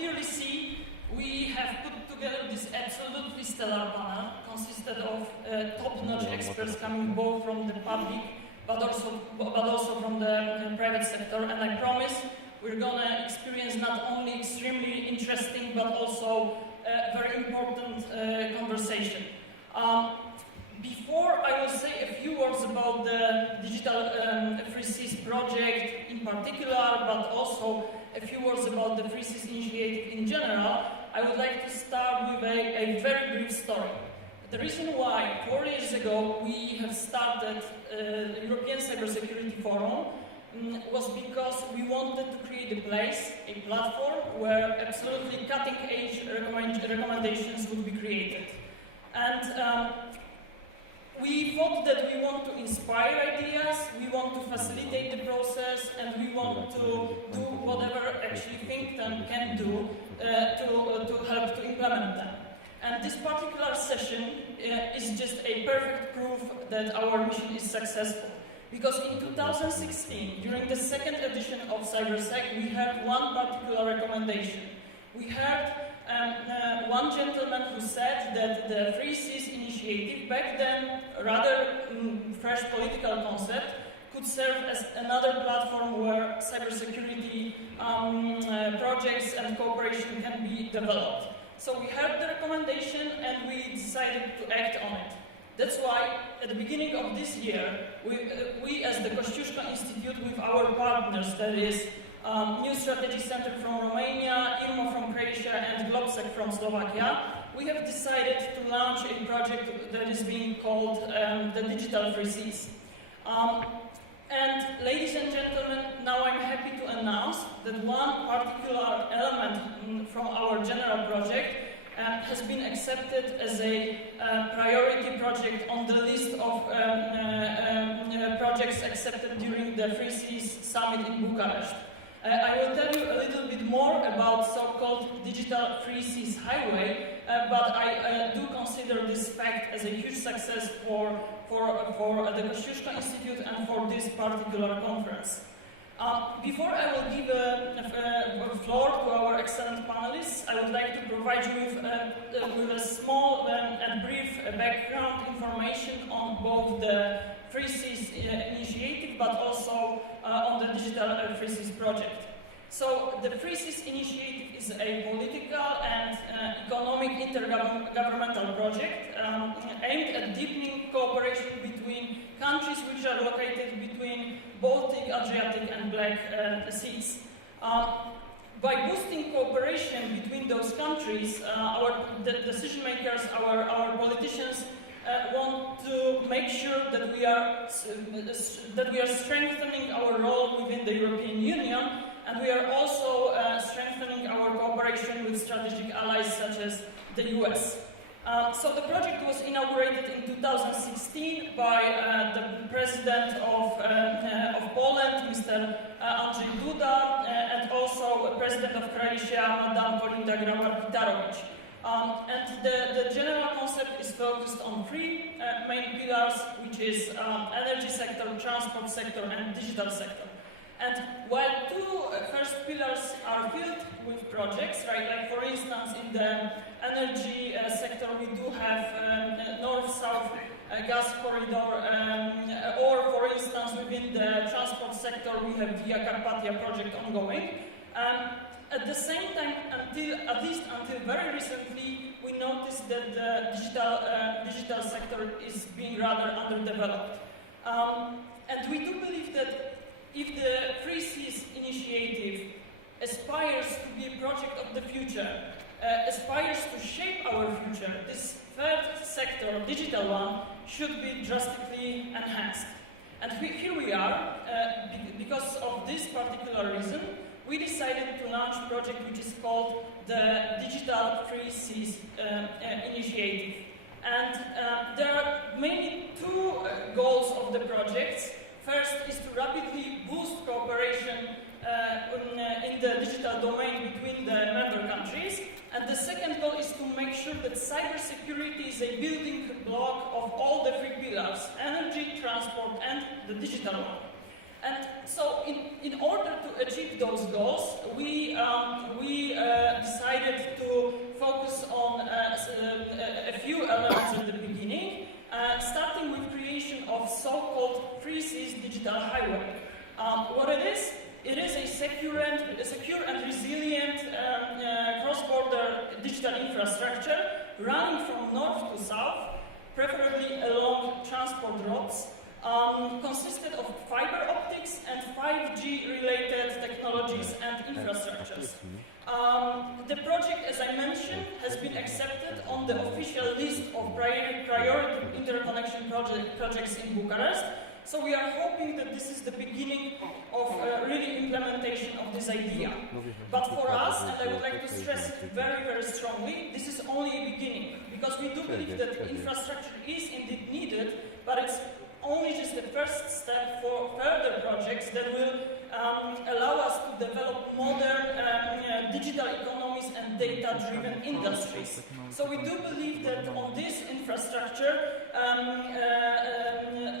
clearly see, we have put together this absolutely stellar panel, consisted of top-notch experts coming both from the public, but also from the private sector. And I promise we're gonna experience not only extremely interesting, but also very important conversation. Before I will say a few words about the Digital Free Seas project in particular, but also a few words about the Free Seas initiative in general, I would like to start with a very brief story. The reason why 4 years ago we have started the European Cybersecurity Forum was because we wanted to create a place, a platform, where absolutely cutting-edge recommendations would be created. And we thought that we want to inspire ideas, we want to facilitate the process, and we want to do whatever actually think tank can do to help to implement them. And this particular session is just a perfect proof that our mission is successful. Because in 2016, during the second edition of Cybersec, we had one particular recommendation. We heard one gentleman who said that the Free Seas initiative, back then rather fresh political concept, could serve as another platform where cybersecurity projects and cooperation can be developed. So we heard the recommendation and we decided to act on it. That's why, at the beginning of this year, we as the Kościuszko Institute with our partners, that is New Strategy Center from Romania, IRMO from Croatia, and Globsec from Slovakia, we have decided to launch a project that is being called the Digital Free Seas. And ladies and gentlemen, now I'm happy to announce that one particular element from our general project has been accepted as a priority project on the list of projects accepted during the Free Seas Summit in Bucharest. I will tell you a little bit more about so-called Digital Free Seas Highway, but I do consider this fact as a huge success for the Kościuszko Institute and for this particular conference. Before I will give a floor to our excellent panelists, I would like to provide you with a small and brief background information on both the Free Seas initiative, but also on the Digital Free Seas project. So the Free Seas initiative is a political and economic intergovernmental project aimed at deepening cooperation between countries which are located between Baltic, Adriatic and Black Seas. By boosting cooperation between those countries, the decision makers, our politicians, want to make sure that we are strengthening our role within the European Union, and we are also strengthening our cooperation with strategic allies such as the US. So the project was inaugurated in 2016 by the President of Poland, Mr. Andrzej Duda, and also President of Croatia, Madame Kolinda Grabar-Kitarovic. And the general concept is focused on three main pillars, which is energy sector, transport sector, and digital sector. And while two first pillars are filled with projects, right, like for instance in the energy sector we do have north-south gas corridor, or for instance within the transport sector we have Via Carpathia project ongoing. At the same time, at least until very recently, we noticed that the digital sector is being rather underdeveloped. And we do believe that if the Free Seas initiative aspires to be a project of the future, aspires to shape our future, this third sector, digital one, should be drastically enhanced. And here we are, because of this particular reason, we decided to launch a project which is called the Digital Free Seas Initiative. And there are mainly two goals of the projects. First is to rapidly boost cooperation in the digital domain between the member countries. And the second goal is to make sure that cybersecurity is a building block of all the three pillars: energy, transport, and the digital one. And so in order to achieve those goals, we decided digital highway. What it is a secure and resilient cross-border digital infrastructure running from north to south, preferably along transport routes, consisted of fiber optics and 5G related technologies and infrastructures. The project, as I mentioned, has been accepted on the official list of priority interconnection projects in Bucharest. So we are hoping that this is the beginning of really implementation of this idea. But for us, and I would like to stress it very, very strongly, this is only a beginning, because we do believe that infrastructure is indeed needed, but it's only just the first step for further projects that will allow us to develop modern digital economies and data-driven industries. So we do believe that on this infrastructure,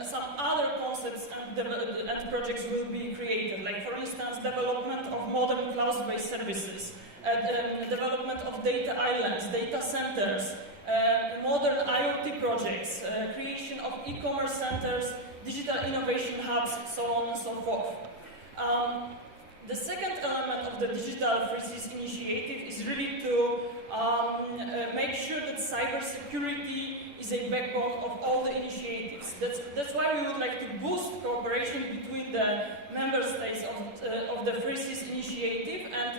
some other concepts and projects will be created, like for instance, development of modern cloud-based services, development of data islands, data centers, modern IoT projects, creation of e-commerce centers, digital innovation hubs, so on and so forth. The second element of the Digital Free Seas initiative is really to make sure that cybersecurity is a backbone of all the initiatives. That's why we would like to boost cooperation between the member states of the Free Seas initiative and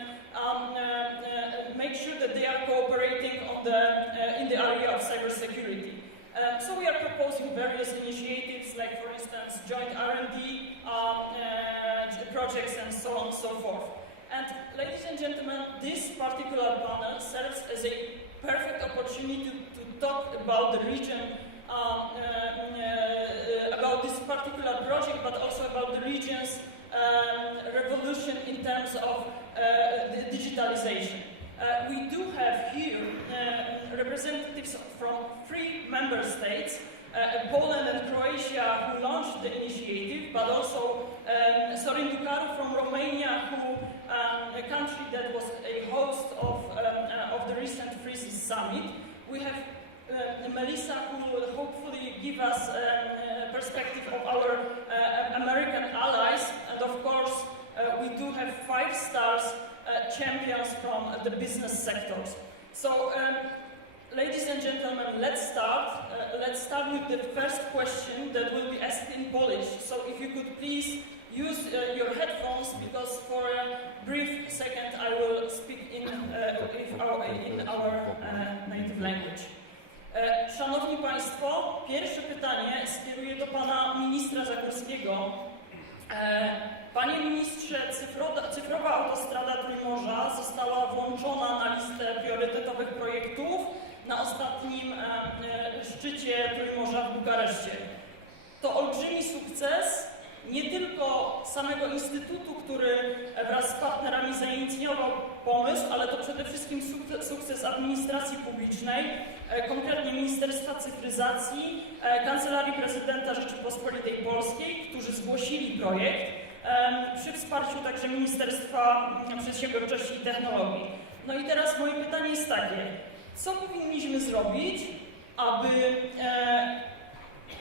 make sure that they are cooperating in the area of cybersecurity. So we are proposing various initiatives, like for instance, joint R&D projects and so on and so forth. And ladies and gentlemen, this particular panel serves as a perfect opportunity to talk about the region, about this particular project, but also about the region's revolution in terms of the digitalization. We do have here representatives from 3 member states, Poland and Croatia, who launched the initiative, but also Sorin Ducaru from Romania, a country that was a host of the recent Free Seas Summit. We have Melissa, who will hopefully give us a perspective of our American allies, and of course we do have 5 stars champions from the business sectors. So, ladies and gentlemen, let's start. Let's start with the first question that will be asked in Polish. So, if you could please use your headphones, because for a brief second I will speak in our native language. Szanowni Państwo, pierwsze pytanie skieruję do pana ministra Zagórskiego. Panie ministrze, cyfrowa autostrada Trójmorza została włączona na listę priorytetowych projektów na ostatnim szczycie Trójmorza w Bukareszcie. To olbrzymi sukces nie tylko samego Instytutu, który wraz z partnerami zainicjował pomysł, ale to przede wszystkim sukces administracji publicznej, konkretnie Ministerstwa Cyfryzacji, Kancelarii Prezydenta Rzeczypospolitej Polskiej, którzy zgłosili projekt, przy wsparciu także Ministerstwa Przedsiębiorczości i Technologii. No i teraz moje pytanie jest takie, co powinniśmy zrobić,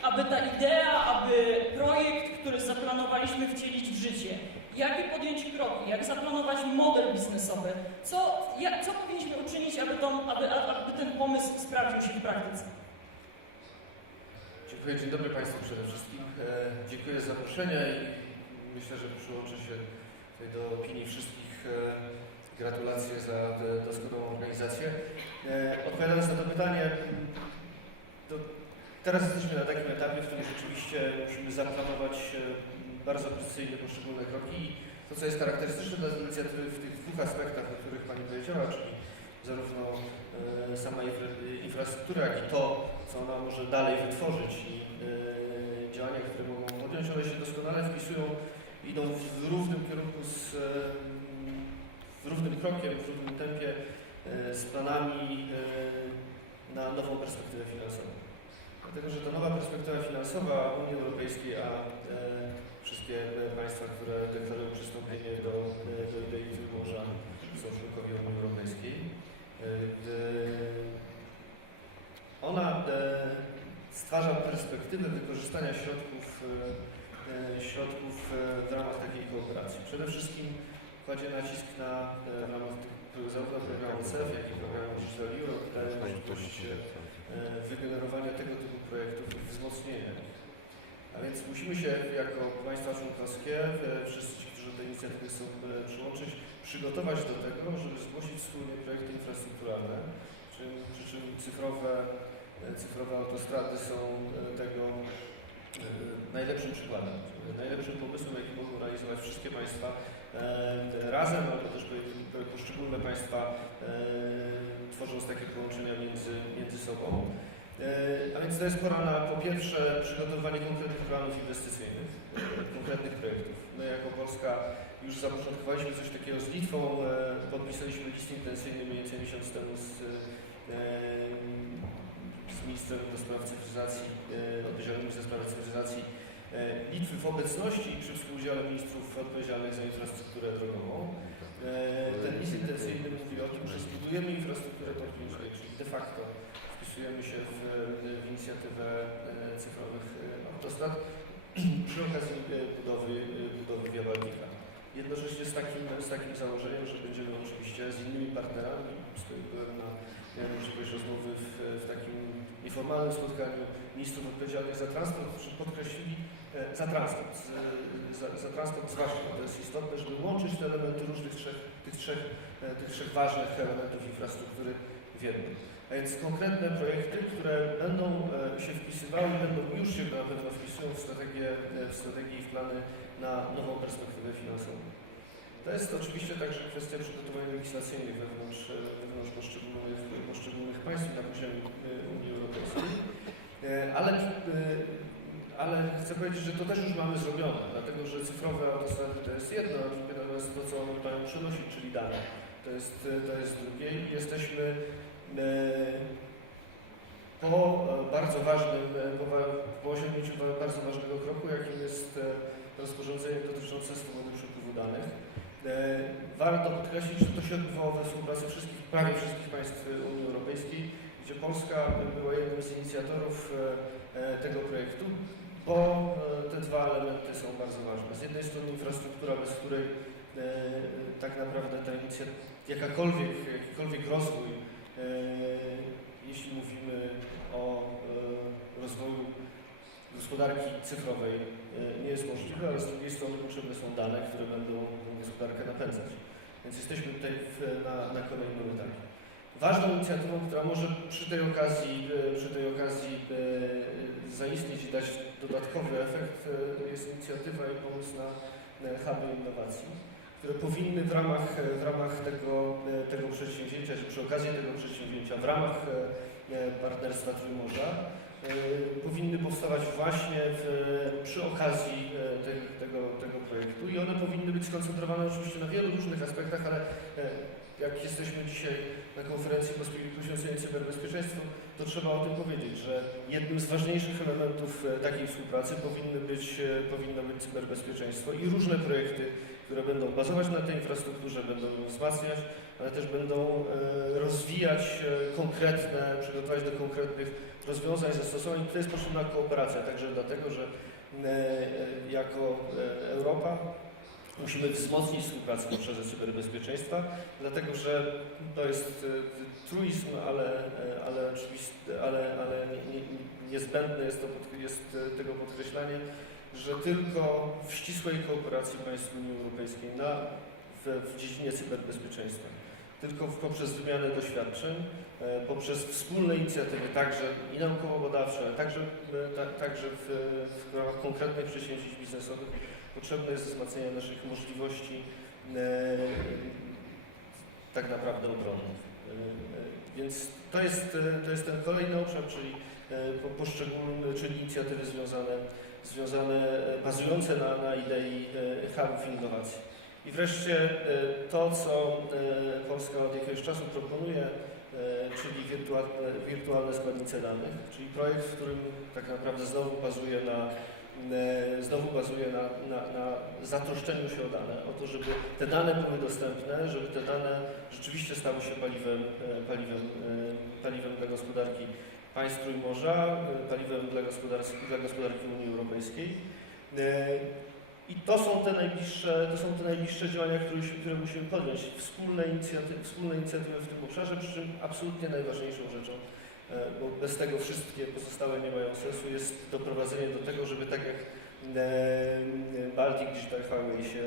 aby ta idea, aby projekt, który zaplanowaliśmy, wcielić w życie? Jakie podjąć kroki? Jak zaplanować model biznesowy? Co powinniśmy uczynić, aby ten pomysł sprawdził się w praktyce? Dziękuję. Dzień dobry Państwu przede wszystkim. Dziękuję za zaproszenie i myślę, że przyłączę się tutaj do opinii wszystkich. Gratulacje za doskonałą organizację. Odpowiadając na to pytanie, teraz jesteśmy na takim etapie, w którym rzeczywiście musimy zaplanować bardzo precyzyjnie poszczególne kroki. I to, co jest charakterystyczne dla inicjatywy w tych 2 aspektach, o których Pani powiedziała, czyli zarówno sama infrastruktura, jak i to, co ona może dalej wytworzyć i działania, które mogą podjąć, one się doskonale wpisują, idą w równym kierunku, w równym krokiem, w równym tempie z planami na nową perspektywę finansową. Dlatego, że ta nowa perspektywa finansowa Unii Europejskiej, a wszystkie państwa, które deklarują przystąpienie do idei Trójmorza, są członkowie Unii Europejskiej, ona stwarza perspektywę wykorzystania środków środków w ramach takiej kooperacji. Przede wszystkim kładzie nacisk na w ramach zarówno programu CEF, jak i programu Digital Europe daje możliwość wygenerowania tego typu projektów i wzmocnienia ich. A więc musimy się jako państwa członkowskie, wszyscy ci, którzy do tej inicjatywy chcą przyłączyć, przygotować do tego, żeby zgłosić wspólnie projekty infrastrukturalne, przy czym cyfrowe autostrady są tego najlepszym przykładem, najlepszym pomysłem, jaki mogą realizować wszystkie państwa razem, albo też poszczególne państwa tworząc takie połączenia między sobą. A więc to jest pora na, po pierwsze, przygotowywanie konkretnych planów inwestycyjnych, konkretnych projektów. My jako Polska już zapoczątkowaliśmy coś takiego z Litwą, podpisaliśmy list intencyjny mniej więcej miesiąc temu z ministrem do spraw cyfryzacji, odpowiedzialnym za sprawę cyfryzacji Litwy w obecności i przy współudziale ministrów odpowiedzialnych za infrastrukturę drogową. Ten list intencyjny mówi o tym, że zbudujemy infrastrukturę top 5G, czyli de facto wpisujemy się w inicjatywę cyfrowych autostrad przy okazji budowy Via Baltica. Jednocześnie z takim założeniem, że będziemy oczywiście z innymi partnerami, miałem możliwość rozmowy w takim nieformalnym spotkaniu ministrów odpowiedzialnych za transport, którzy podkreślili za transport zwłaszcza. To jest istotne, żeby łączyć te elementy różnych tych trzech ważnych elementów infrastruktury w jednym. A więc konkretne projekty, które będą się wpisywały, już się na pewno wpisują w strategię i w plany na nową perspektywę finansową. To jest oczywiście także kwestia przygotowań legislacyjnych wewnątrz poszczególnych państw na poziomie Unii Europejskiej, ale chcę powiedzieć, że to też już mamy zrobione, dlatego że cyfrowe autostrady to jest jedno, a drugie natomiast to, co one mają przynosić, czyli dane, to jest drugie i jesteśmy po osiągnięciu bardzo ważnego kroku, jakim jest rozporządzenie dotyczące swobody przepływu danych. Warto podkreślić, że to się odbywało we współpracy prawie wszystkich państw Unii Europejskiej, gdzie Polska była jednym z inicjatorów tego projektu, bo te dwa elementy są bardzo ważne. Z jednej strony infrastruktura, bez której tak naprawdę jakikolwiek rozwój, jeśli mówimy o rozwoju gospodarki cyfrowej, nie jest możliwe, ale z drugiej strony potrzebne są dane, które będą tą gospodarkę napędzać. Więc jesteśmy tutaj na kolejnym etapie. Ważną inicjatywą, która może przy tej okazji zaistnieć i dać dodatkowy efekt, jest inicjatywa i pomysł na huby innowacji, które powinny w ramach tego przedsięwzięcia, czy przy okazji tego przedsięwzięcia, w ramach partnerstwa Trójmorza, powinny powstawać właśnie przy okazji tego projektu i one powinny być skoncentrowane oczywiście na wielu różnych aspektach, ale jak jesteśmy dzisiaj na konferencji poświęconej cyberbezpieczeństwu, to trzeba o tym powiedzieć, że jednym z ważniejszych elementów takiej współpracy powinno być cyberbezpieczeństwo i różne projekty, które będą bazować na tej infrastrukturze, będą ją wzmacniać, ale też będą rozwijać przygotować do konkretnych rozwiązań, zastosowań. To jest potrzebna kooperacja, także dlatego, że jako Europa musimy wzmocnić współpracę w obszarze cyberbezpieczeństwa, dlatego że to jest truizm, ale niezbędne jest tego podkreślanie, że tylko w ścisłej kooperacji państw Unii Europejskiej w dziedzinie cyberbezpieczeństwa, tylko poprzez wymianę doświadczeń, poprzez wspólne inicjatywy, także i naukowo-badawcze, ale także w ramach konkretnych przedsięwzięć biznesowych, potrzebne jest wzmacnianie naszych możliwości tak naprawdę obronnych. Więc to jest ten kolejny obszar, czyli inicjatywy bazujące na idei hubów innowacji. I wreszcie to, co Polska od jakiegoś czasu proponuje, czyli wirtualne składnice danych, czyli projekt, w którym tak naprawdę znowu bazuje na zatroszczeniu się o dane, o to, żeby te dane były dostępne, żeby te dane rzeczywiście stały się paliwem dla gospodarki państw Trójmorza, paliwem dla gospodarki Unii Europejskiej. I to są te najbliższe działania, które musimy podjąć. Wspólne inicjatywy w tym obszarze, przy czym absolutnie najważniejszą rzeczą, bo bez tego wszystkie pozostałe nie mają sensu, jest doprowadzenie do tego, żeby tak jak Baltic Digital Highway się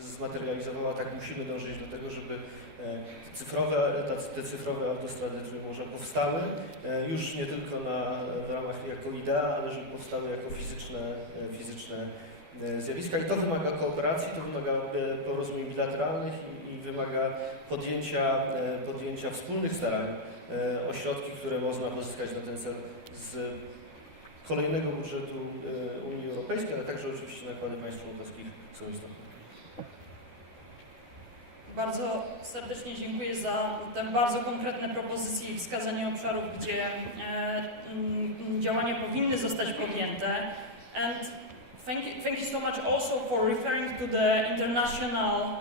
zmaterializowała, tak musimy dążyć do tego, żeby te cyfrowe autostrady, które może powstały, już nie tylko w ramach jako idea, ale żeby powstały jako fizyczne zjawiska. I to wymaga kooperacji, to wymaga porozumień bilateralnych i wymaga podjęcia wspólnych starań o środki, które można pozyskać na ten cel z kolejnego budżetu Unii Europejskiej, ale także oczywiście nakłady państw członkowskich są istotne. Bardzo serdecznie dziękuję za te bardzo konkretne propozycje i wskazanie obszarów, gdzie działania powinny zostać podjęte. And thank you so much also for referring to the international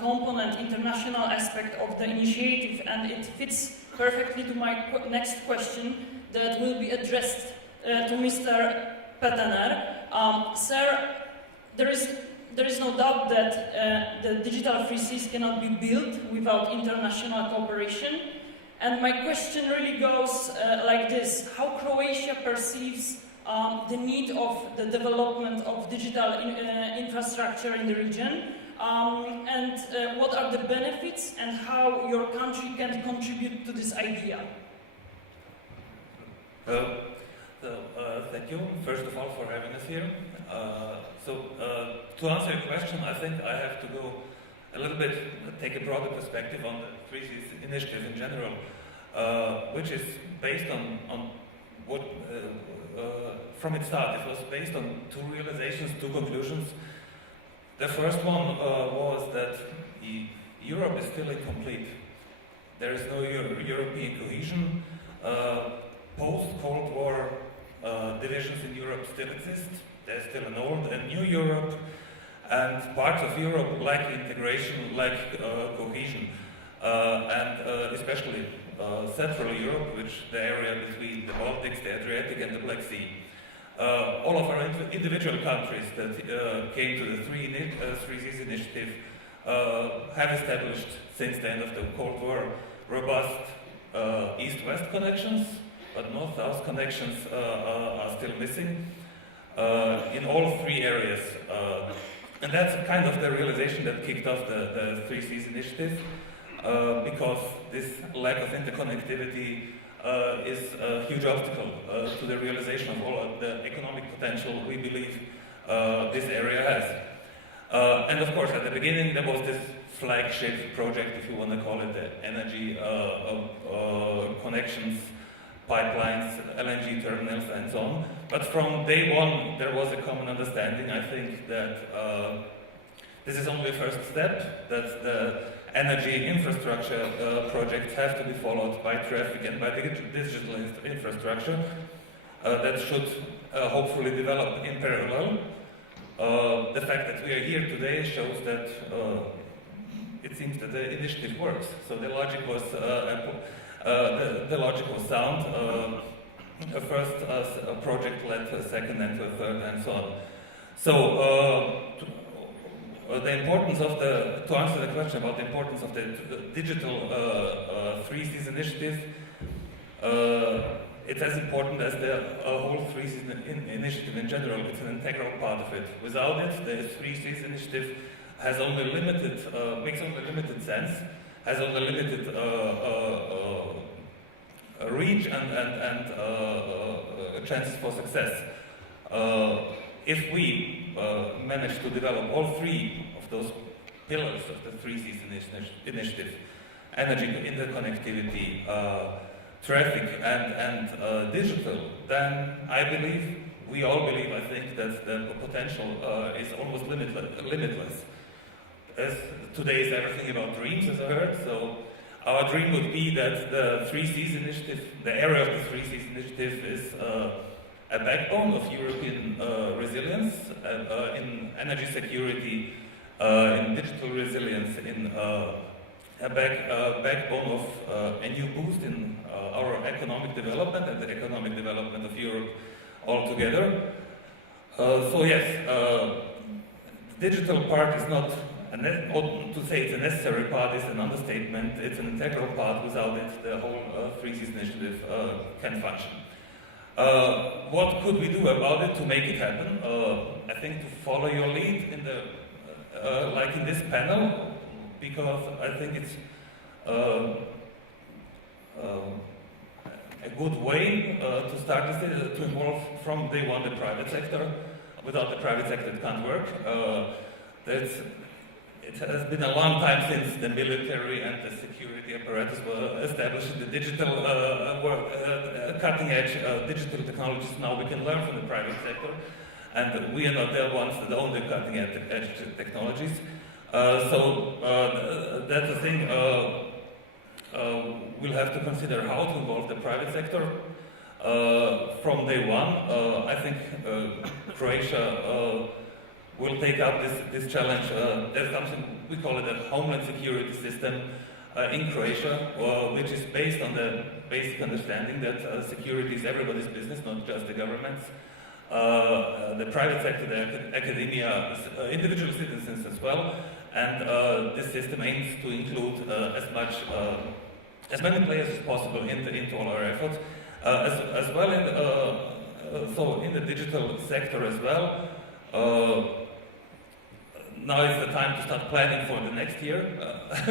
component, international aspect of the initiative, and it fits perfectly to my next question that will be addressed to Mr. Petener. Sir, there is no doubt that the digital free seas cannot be built without international cooperation. And my question really goes like this: how Croatia perceives the need of the development of digital infrastructure in the region, and what are the benefits and how your country can contribute to this idea? Thank you, first of all, for having us here. To answer your question, I think I have to go a little bit, take a broader perspective on the Three Seas initiative in general, which is based on what, from its start, it was based on two realizations, two conclusions. The first one was that Europe is still incomplete. There is no European cohesion. Post-Cold War divisions in Europe still exist. There's still an old and new Europe, and parts of Europe lack integration, lack cohesion, and especially Central Europe, which the area between the Baltics, the Adriatic and the Black Sea. All of our individual countries that came to the Three Seas Initiative have established, since the end of the Cold War, robust East-West connections, but North-South connections are still missing in all three areas. And that's kind of the realization that kicked off the Three Seas Initiative, because this lack of interconnectivity is a huge obstacle to the realization of all of the economic potential we believe this area has. And of course, at the beginning, there was this flagship project, if you want to call it, the energy connections, pipelines, LNG terminals, and so on. But from day one, there was a common understanding, I think, that this is only a first step, that the energy infrastructure projects have to be followed by traffic and by digital infrastructure that should hopefully develop in parallel. The fact that we are here today shows that it seems that the initiative works. So the logic was the logic was sound. First a project led to a second and to a third and so on. So the importance of to answer the question about the importance of the digital Three Seas initiative, it's as important as the whole Three Seas initiative in general. It's an integral part of it. Without it, the Three Seas initiative has only makes only limited sense, has only limited reach and chances for success. If we manage to develop all three of those pillars of the Three Seas initiative, energy interconnectivity, traffic and digital, then I believe, we all believe, I think, that the potential is almost limitless. As today is everything about dreams, as I heard, so our dream would be that the Three Seas initiative, the area of the Three Seas initiative is a backbone of European resilience in energy security, in digital resilience, in a backbone of a new boost in our economic development and the economic development of Europe altogether. So yes, the digital part is not, to say it's a necessary part is an understatement. It's an integral part. Without it, the whole 3Cs initiative can function. What could we do about it to make it happen? I think to follow your lead in the, like in this panel, because I think it's a good way to start this, to involve from day one the private sector. Without the private sector, it can't work. It has been a long time since the military and the security apparatus were established in the digital, cutting-edge digital technologies. Now we can learn from the private sector, and we are not the ones that own the cutting-edge technologies. So that's the thing. We'll have to consider how to involve the private sector from day one. I think Croatia will take up this challenge. There's something, we call it a homeland security system in Croatia, which is based on the basic understanding that security is everybody's business, not just the government's. The private sector, the academia, individual citizens as well, and this system aims to include as many players as possible into all our efforts, as well so in the digital sector as well. Now is the time to start planning for the next year,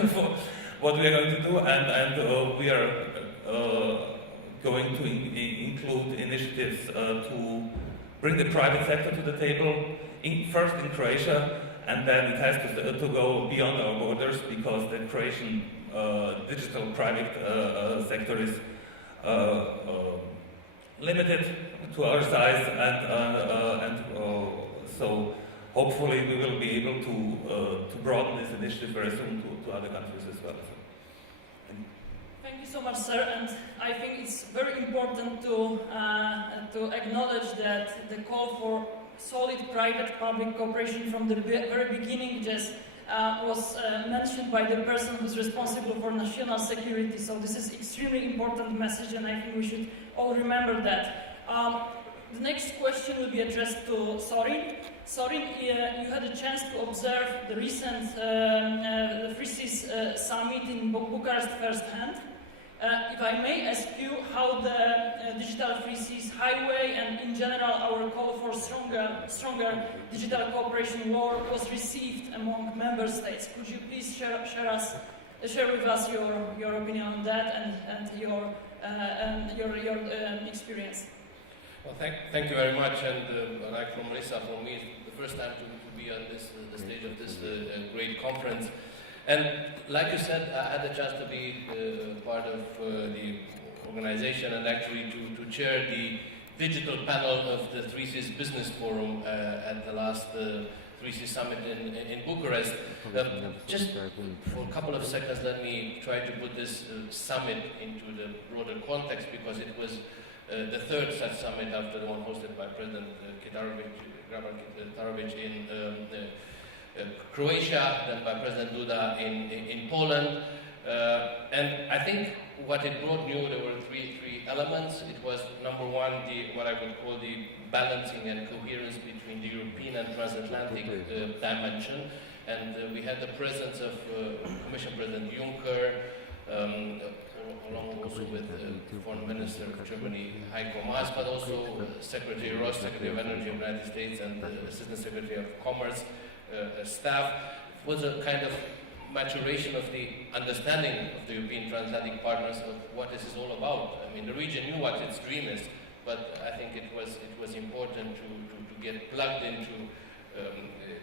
for what we are going to do, and we are going to include initiatives to bring the private sector to the table, first in Croatia, and then it has to go beyond our borders, because the Croatian digital private sector is limited to our size, and so hopefully we will be able to broaden this initiative very soon to other countries as well. Thank you so much, sir. And I think it's very important to acknowledge that the call for solid private-public cooperation from the very beginning just was mentioned by the person who's responsible for national security. So this is extremely important message, and I think we should all remember that. The next question will be addressed to Sorin. Sorin, you had a chance to observe the recent the 3Cs summit in Bucharest firsthand. If I may ask you how the digital 3Cs highway and in general our call for stronger digital cooperation law was received among member states. Could you please share with us your opinion on that and your experience? Well, thank you very much, and like from Marisa, for me, it's the first time to be on this the stage of this great conference. And like you said, I had the chance to be part of the organization and actually to chair the digital panel of the 3Cs Business Forum at the last 3C Summit in Bucharest. Just for a couple of seconds, let me try to put this summit into the broader context, because it was the third such summit after the one hosted by President Kitarovic in Croatia, then by President Duda in Poland. And I think what it brought new, there were three elements. It was number one, what I would call the balancing and coherence between the European and transatlantic dimension. And we had the presence of Commission President Juncker, along also with Foreign Minister of Germany, Heiko Maas, but also Secretary Ross, Secretary of Energy of the United States, and the Assistant Secretary of Commerce staff. It was a kind of maturation of the understanding of the European transatlantic partners of what this is all about. I mean, the region knew what its dream is, but I think it was important to get plugged into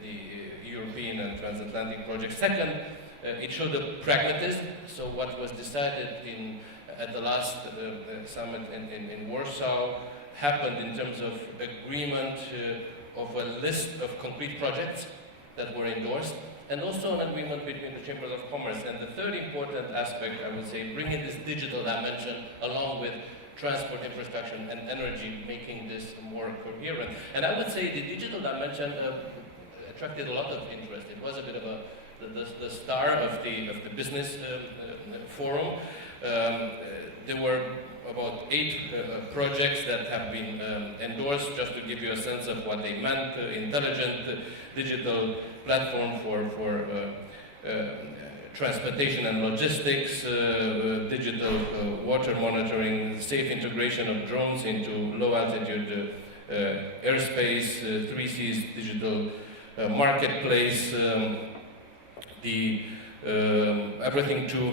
the European and transatlantic project. Second, it showed the pragmatism. So what was decided at the last summit in Warsaw happened in terms of agreement of a list of concrete projects that were endorsed, and also an agreement between the Chambers of Commerce. And the third important aspect, I would say, bringing this digital dimension along with transport infrastructure and energy, making this more coherent. And I would say the digital dimension attracted a lot of interest. It was a bit of the star of the business forum. There were about 8 projects that have been endorsed, just to give you a sense of what they meant. Intelligent digital platform for transportation and logistics, digital water monitoring, safe integration of drones into low-altitude airspace, 3Cs digital marketplace, everything to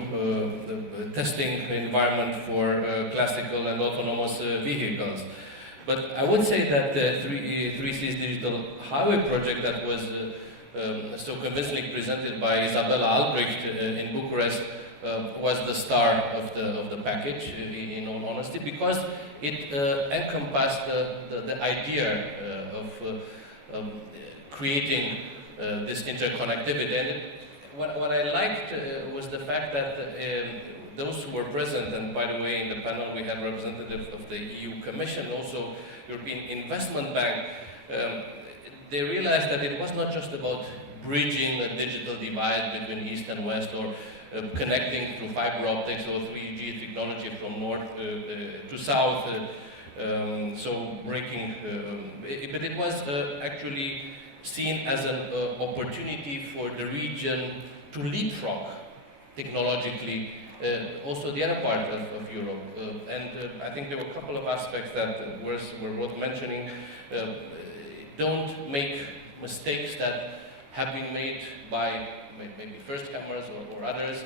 the testing environment for classical and autonomous vehicles. But I would say that the 3Cs digital highway project that was so convincingly presented by Isabella Albrecht in Bucharest was the star of the package, in all honesty, because it encompassed the idea of creating this interconnectivity. And what I liked was the fact that those who were present, and by the way, in the panel we had representative of the EU Commission, also European Investment Bank, they realized that it was not just about bridging the digital divide between East and West, or connecting through fiber optics or 3G technology from north to south, so breaking, but it was actually seen as an opportunity for the region to leapfrog technologically also the other part of Europe. And I think there were a couple of aspects that were worth mentioning. Don't make mistakes that have been made by maybe first-comers or others.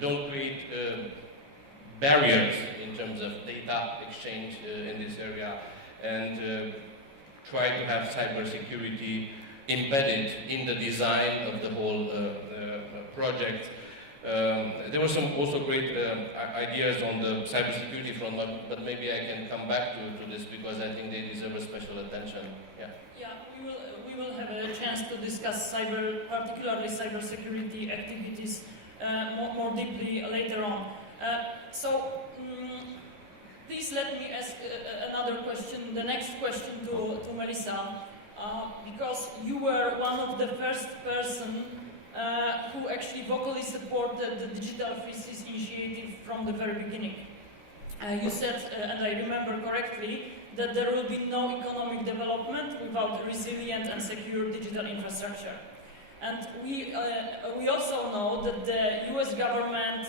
Don't create barriers in terms of data exchange in this area, and try to have cybersecurity embedded in the design of the whole project. There were some also great ideas on the cybersecurity front, but maybe I can come back to this because I think they deserve a special attention. Yeah. Yeah, we will have a chance to discuss particularly cybersecurity activities more deeply later on. Please let me ask another question, the next question to Melissa, because you were one of the first person who actually vocally supported the Digital Free Seas initiative from the very beginning. You said, and I remember correctly, that there will be no economic development without resilient and secure digital infrastructure. And we also know that the US government,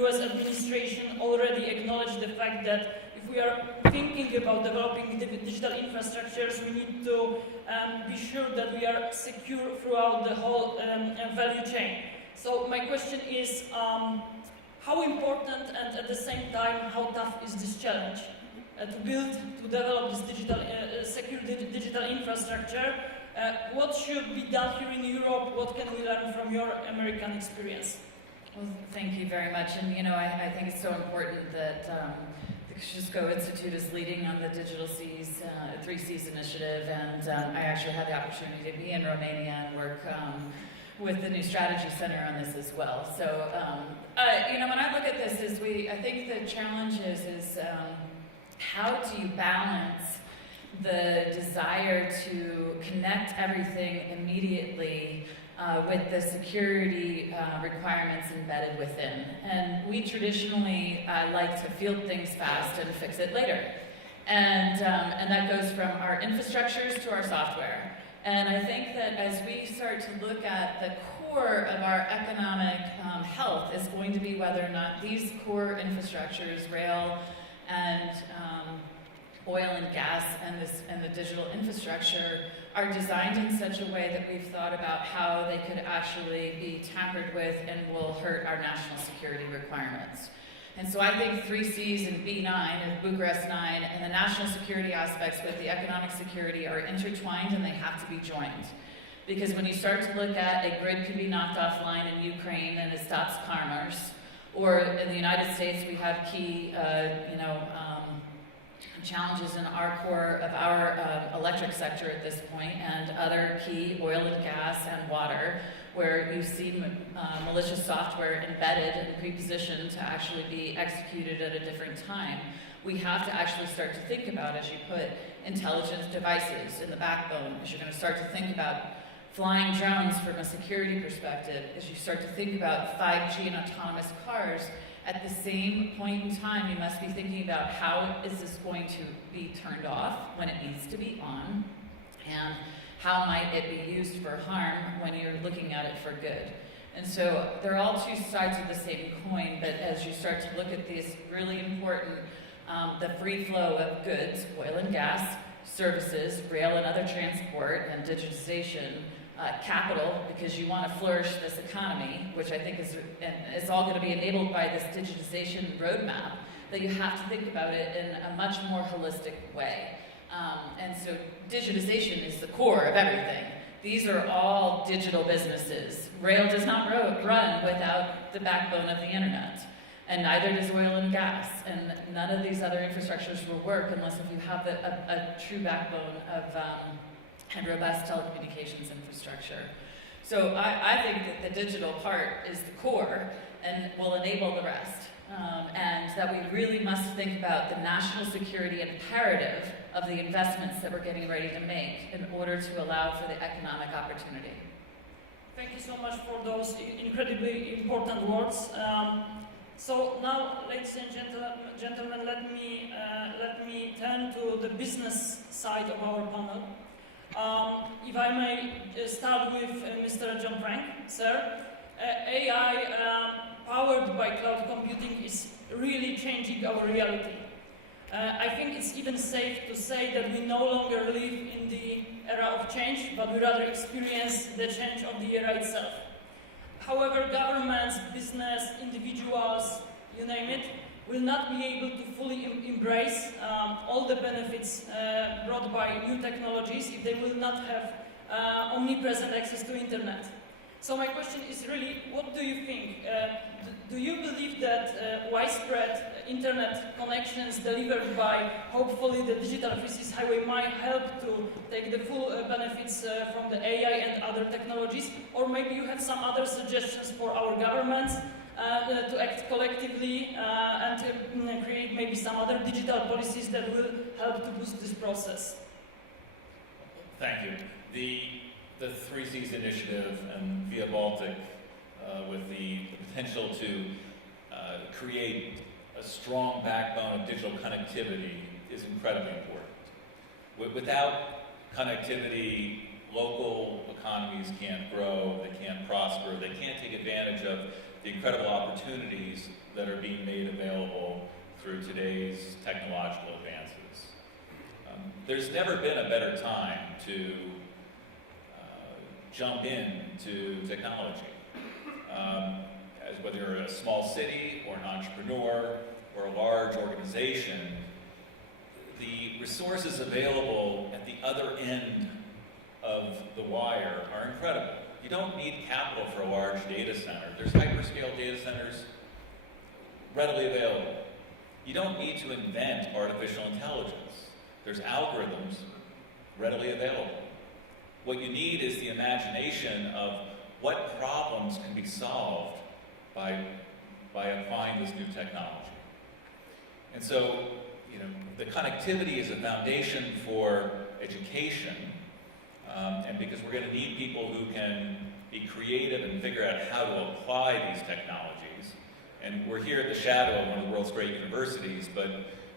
US administration already acknowledged the fact that if we are thinking about developing digital infrastructures, we need to be sure that we are secure throughout the whole value chain. So my question is, how important and at the same time, how tough is this challenge? To develop this secure digital infrastructure? What should be done here in Europe? What can we learn from your American experience? Well, thank you very much. And I think it's so important that the Kosciuszko Institute is leading on the Digital Seas, 3Cs initiative, and I actually had the opportunity to be in Romania and work with the new strategy center on this as well. So, when I look at this, I think the challenge is how do you balance the desire to connect everything immediately with the security requirements embedded within. And we traditionally like to field things fast and fix it later. And that goes from our infrastructures to our software. And I think that as we start to look at the core of our economic health is going to be whether or not these core infrastructures, rail and oil and gas and the digital infrastructure, are designed in such a way that we've thought about how they could actually be tampered with and will hurt our national security requirements. And so I think 3Cs and B9 and Bucharest 9 and the national security aspects with the economic security are intertwined and they have to be joined. Because when you start to look at a grid can be knocked offline in Ukraine and it stops commerce, or in the United States we have key challenges in our core of our electric sector at this point, and other key oil and gas and water, where you see malicious software embedded and pre-positioned to actually be executed at a different time. We have to actually start to think about, as you put intelligence devices in the backbone, as you're going to start to think about flying drones from a security perspective, as you start to think about 5G and autonomous cars, at the same point in time, you must be thinking about how is this going to be turned off when it needs to be on, and how might it be used for harm when you're looking at it for good. And so they're all two sides of the same coin, but as you start to look at these really important, the free flow of goods, oil and gas, services, rail and other transport, and digitization, capital, because you want to flourish this economy, which I think is, and it's all going to be enabled by this digitization roadmap, that you have to think about it in a much more holistic way. And so digitization is the core of everything. These are all digital businesses. Rail does not run without the backbone of the internet, and neither does oil and gas, and none of these other infrastructures will work unless if you have a true backbone of and robust telecommunications infrastructure. So I think that the digital part is the core and will enable the rest. And that we really must think about the national security imperative of the investments that we're getting ready to make in order to allow for the economic opportunity. Thank you so much for those incredibly important words. So now, ladies and gentlemen, let me turn to the business side of our panel. If I may start with Mr. John Frank, sir. AI powered by cloud computing is really changing our reality. I think it's even safe to say that we no longer live in the era of change, but we rather experience the change of the era itself. However, governments, business, individuals, you name it, will not be able to fully embrace all the benefits brought by new technologies if they will not have omnipresent access to internet. So my question is really, what do you think? Do you believe that widespread internet connections delivered by, hopefully, the Digital Free Seas Highway might help to take the full benefits from the AI and other technologies? Or maybe you have some other suggestions for our governments to act collectively and to create maybe some other digital policies that will help to boost this process? Thank you. The Three Seas Initiative and Via Baltic, with the potential to create a strong backbone of digital connectivity, is incredibly important. Without connectivity, local economies can't grow, they can't prosper, they can't take advantage of the incredible opportunities that are being made available through today's technological advances. There's never been a better time to jump into technology. As whether you're a small city or an entrepreneur or a large organization, the resources available at the other end of the wire are incredible. You don't need capital for a large data center. There's hyperscale data centers readily available. You don't need to invent artificial intelligence. There's algorithms readily available. What you need is the imagination of what problems can be solved by applying this new technology. And so, the connectivity is a foundation for education, and because we're going to need people who can be creative and figure out how to apply these technologies. And we're here at the shadow of one of the world's great universities, but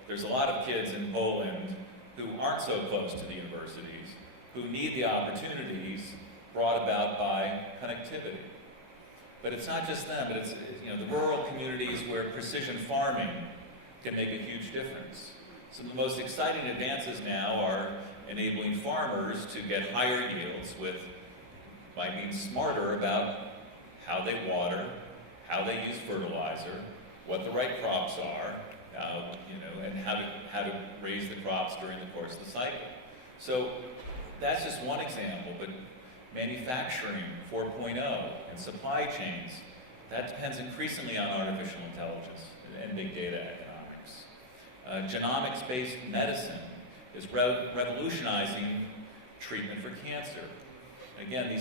there's a lot of kids in Poland who aren't so close to the universities, who need the opportunities brought about by connectivity. But it's not just them, but it's the rural communities where precision farming can make a huge difference. Some of the most exciting advances now are enabling farmers to get higher yields by being smarter about how they water, how they use fertilizer, what the right crops are, and how to raise the crops during the course of the cycle. So that's just one example, but manufacturing 4.0 and supply chains, that depends increasingly on artificial intelligence and big data economics. Genomics-based medicine is revolutionizing treatment for cancer. Again,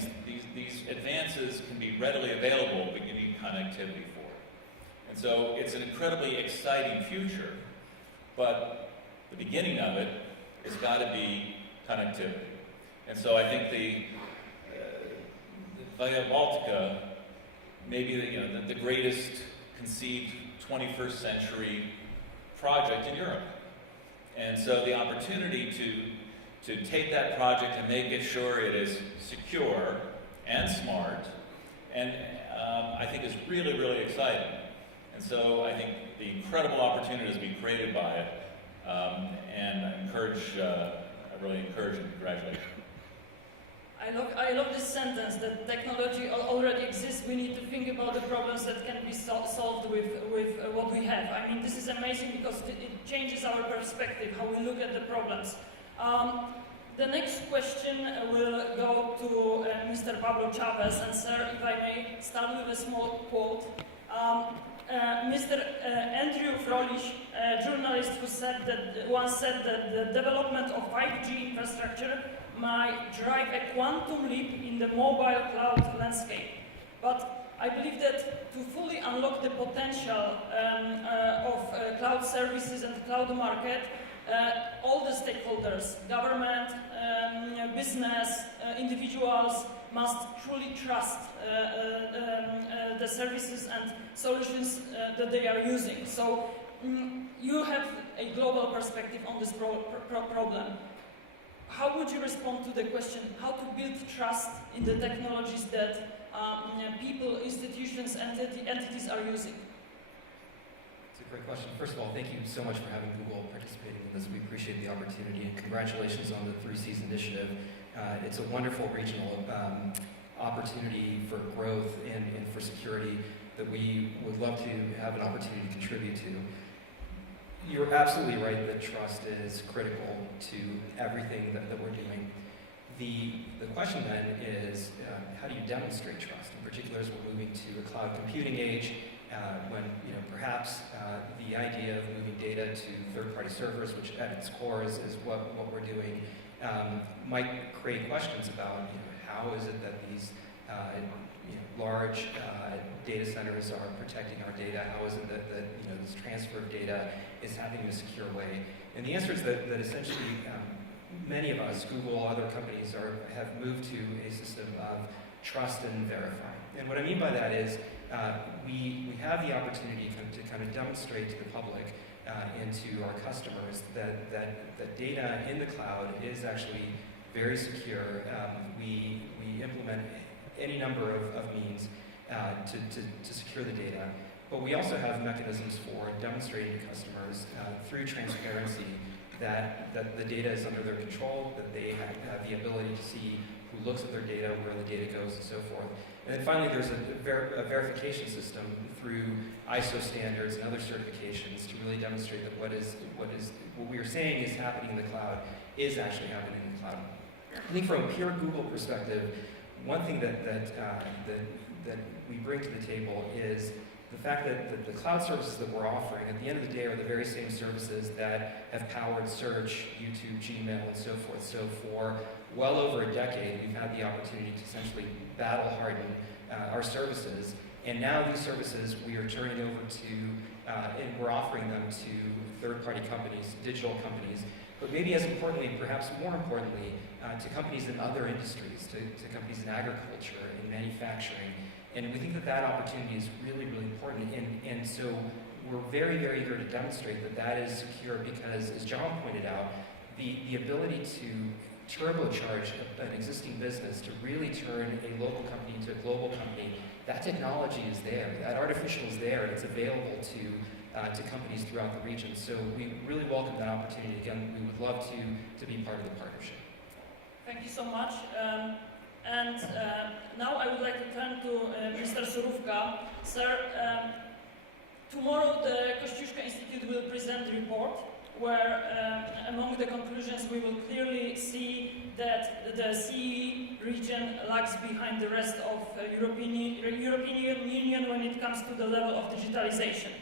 these advances can be readily available, but you need connectivity for it. And so it's an incredibly exciting future, but the beginning of it has got to be connectivity. And so I think Via Baltica may be the greatest conceived 21st century project in Europe. And so the opportunity to take that project and make it sure it is secure and smart, and I think is really, really exciting. And so I think the incredible opportunities being created by it, and I really encourage and congratulate. I love this sentence that technology already exists. We need to think about the problems that can be solved with what we have. I mean, this is amazing because it changes our perspective, how we look at the problems. The next question will go to Mr. Pablo Chavez, and sir, if I may start with a small quote. Mr. Andrew Frolich, a journalist who once said that the development of 5G infrastructure might drive a quantum leap in the mobile cloud landscape. But I believe that to fully unlock the potential of cloud services and cloud market, all the stakeholders, government, business, individuals, must truly trust the services and solutions that they are using. So you have a global perspective on this problem. How would you respond to the question, how to build trust in the technologies that people, institutions, and entities are using? It's a great question. First of all, thank you so much for having Google participating in this. We appreciate the opportunity, and congratulations on the 3Cs initiative. It's a wonderful regional opportunity for growth and for security that we would love to have an opportunity to contribute to. You're absolutely right that trust is critical to everything that we're doing. The question then is, how do you demonstrate trust? In particular, as we're moving to a cloud computing age, when perhaps the idea of moving data to third-party servers, which at its core is what we're doing, might create questions about how is it that these large data centers are protecting our data? How is it that this transfer of data is happening in a secure way? And the answer is that essentially many of us, Google, other companies, have moved to a system of trust and verify. And what I mean by that is we have the opportunity to kind of demonstrate to the public and to our customers that data in the cloud is actually very secure. We implement any number of means to secure the data, but we also have mechanisms for demonstrating to customers through transparency that the data is under their control, that they have the ability to see who looks at their data, where the data goes, and so forth. And then finally, there's a verification system through ISO standards and other certifications to really demonstrate that what we are saying is happening in the cloud is actually happening in the cloud. I think from a pure Google perspective, one thing that we bring to the table is the fact that the cloud services that we're offering at the end of the day are the very same services that have powered search, YouTube, Gmail, and so forth. So for well over a decade, we've had the opportunity to essentially battle harden our services. And now these services we are turning over to, and we're offering them to third-party companies, digital companies, but maybe as importantly, perhaps more importantly, to companies in other industries, to companies in agriculture, in manufacturing. And we think that opportunity is really, really important. And so we're very, very eager to demonstrate that is secure because, as John pointed out, the ability to turbocharge an existing business to really turn a local company into a global company, that technology is there, that artificial is there, and it's available to companies throughout the region. So we really welcome that opportunity. Again, we would love to be part of the partnership. Thank you so much. Now I would like to turn to Mr. Surówka. Sir, tomorrow the Kościuszko Institute will present a report where among the conclusions we will clearly see that the CE region lags behind the rest of European Union when it comes to the level of digitalization.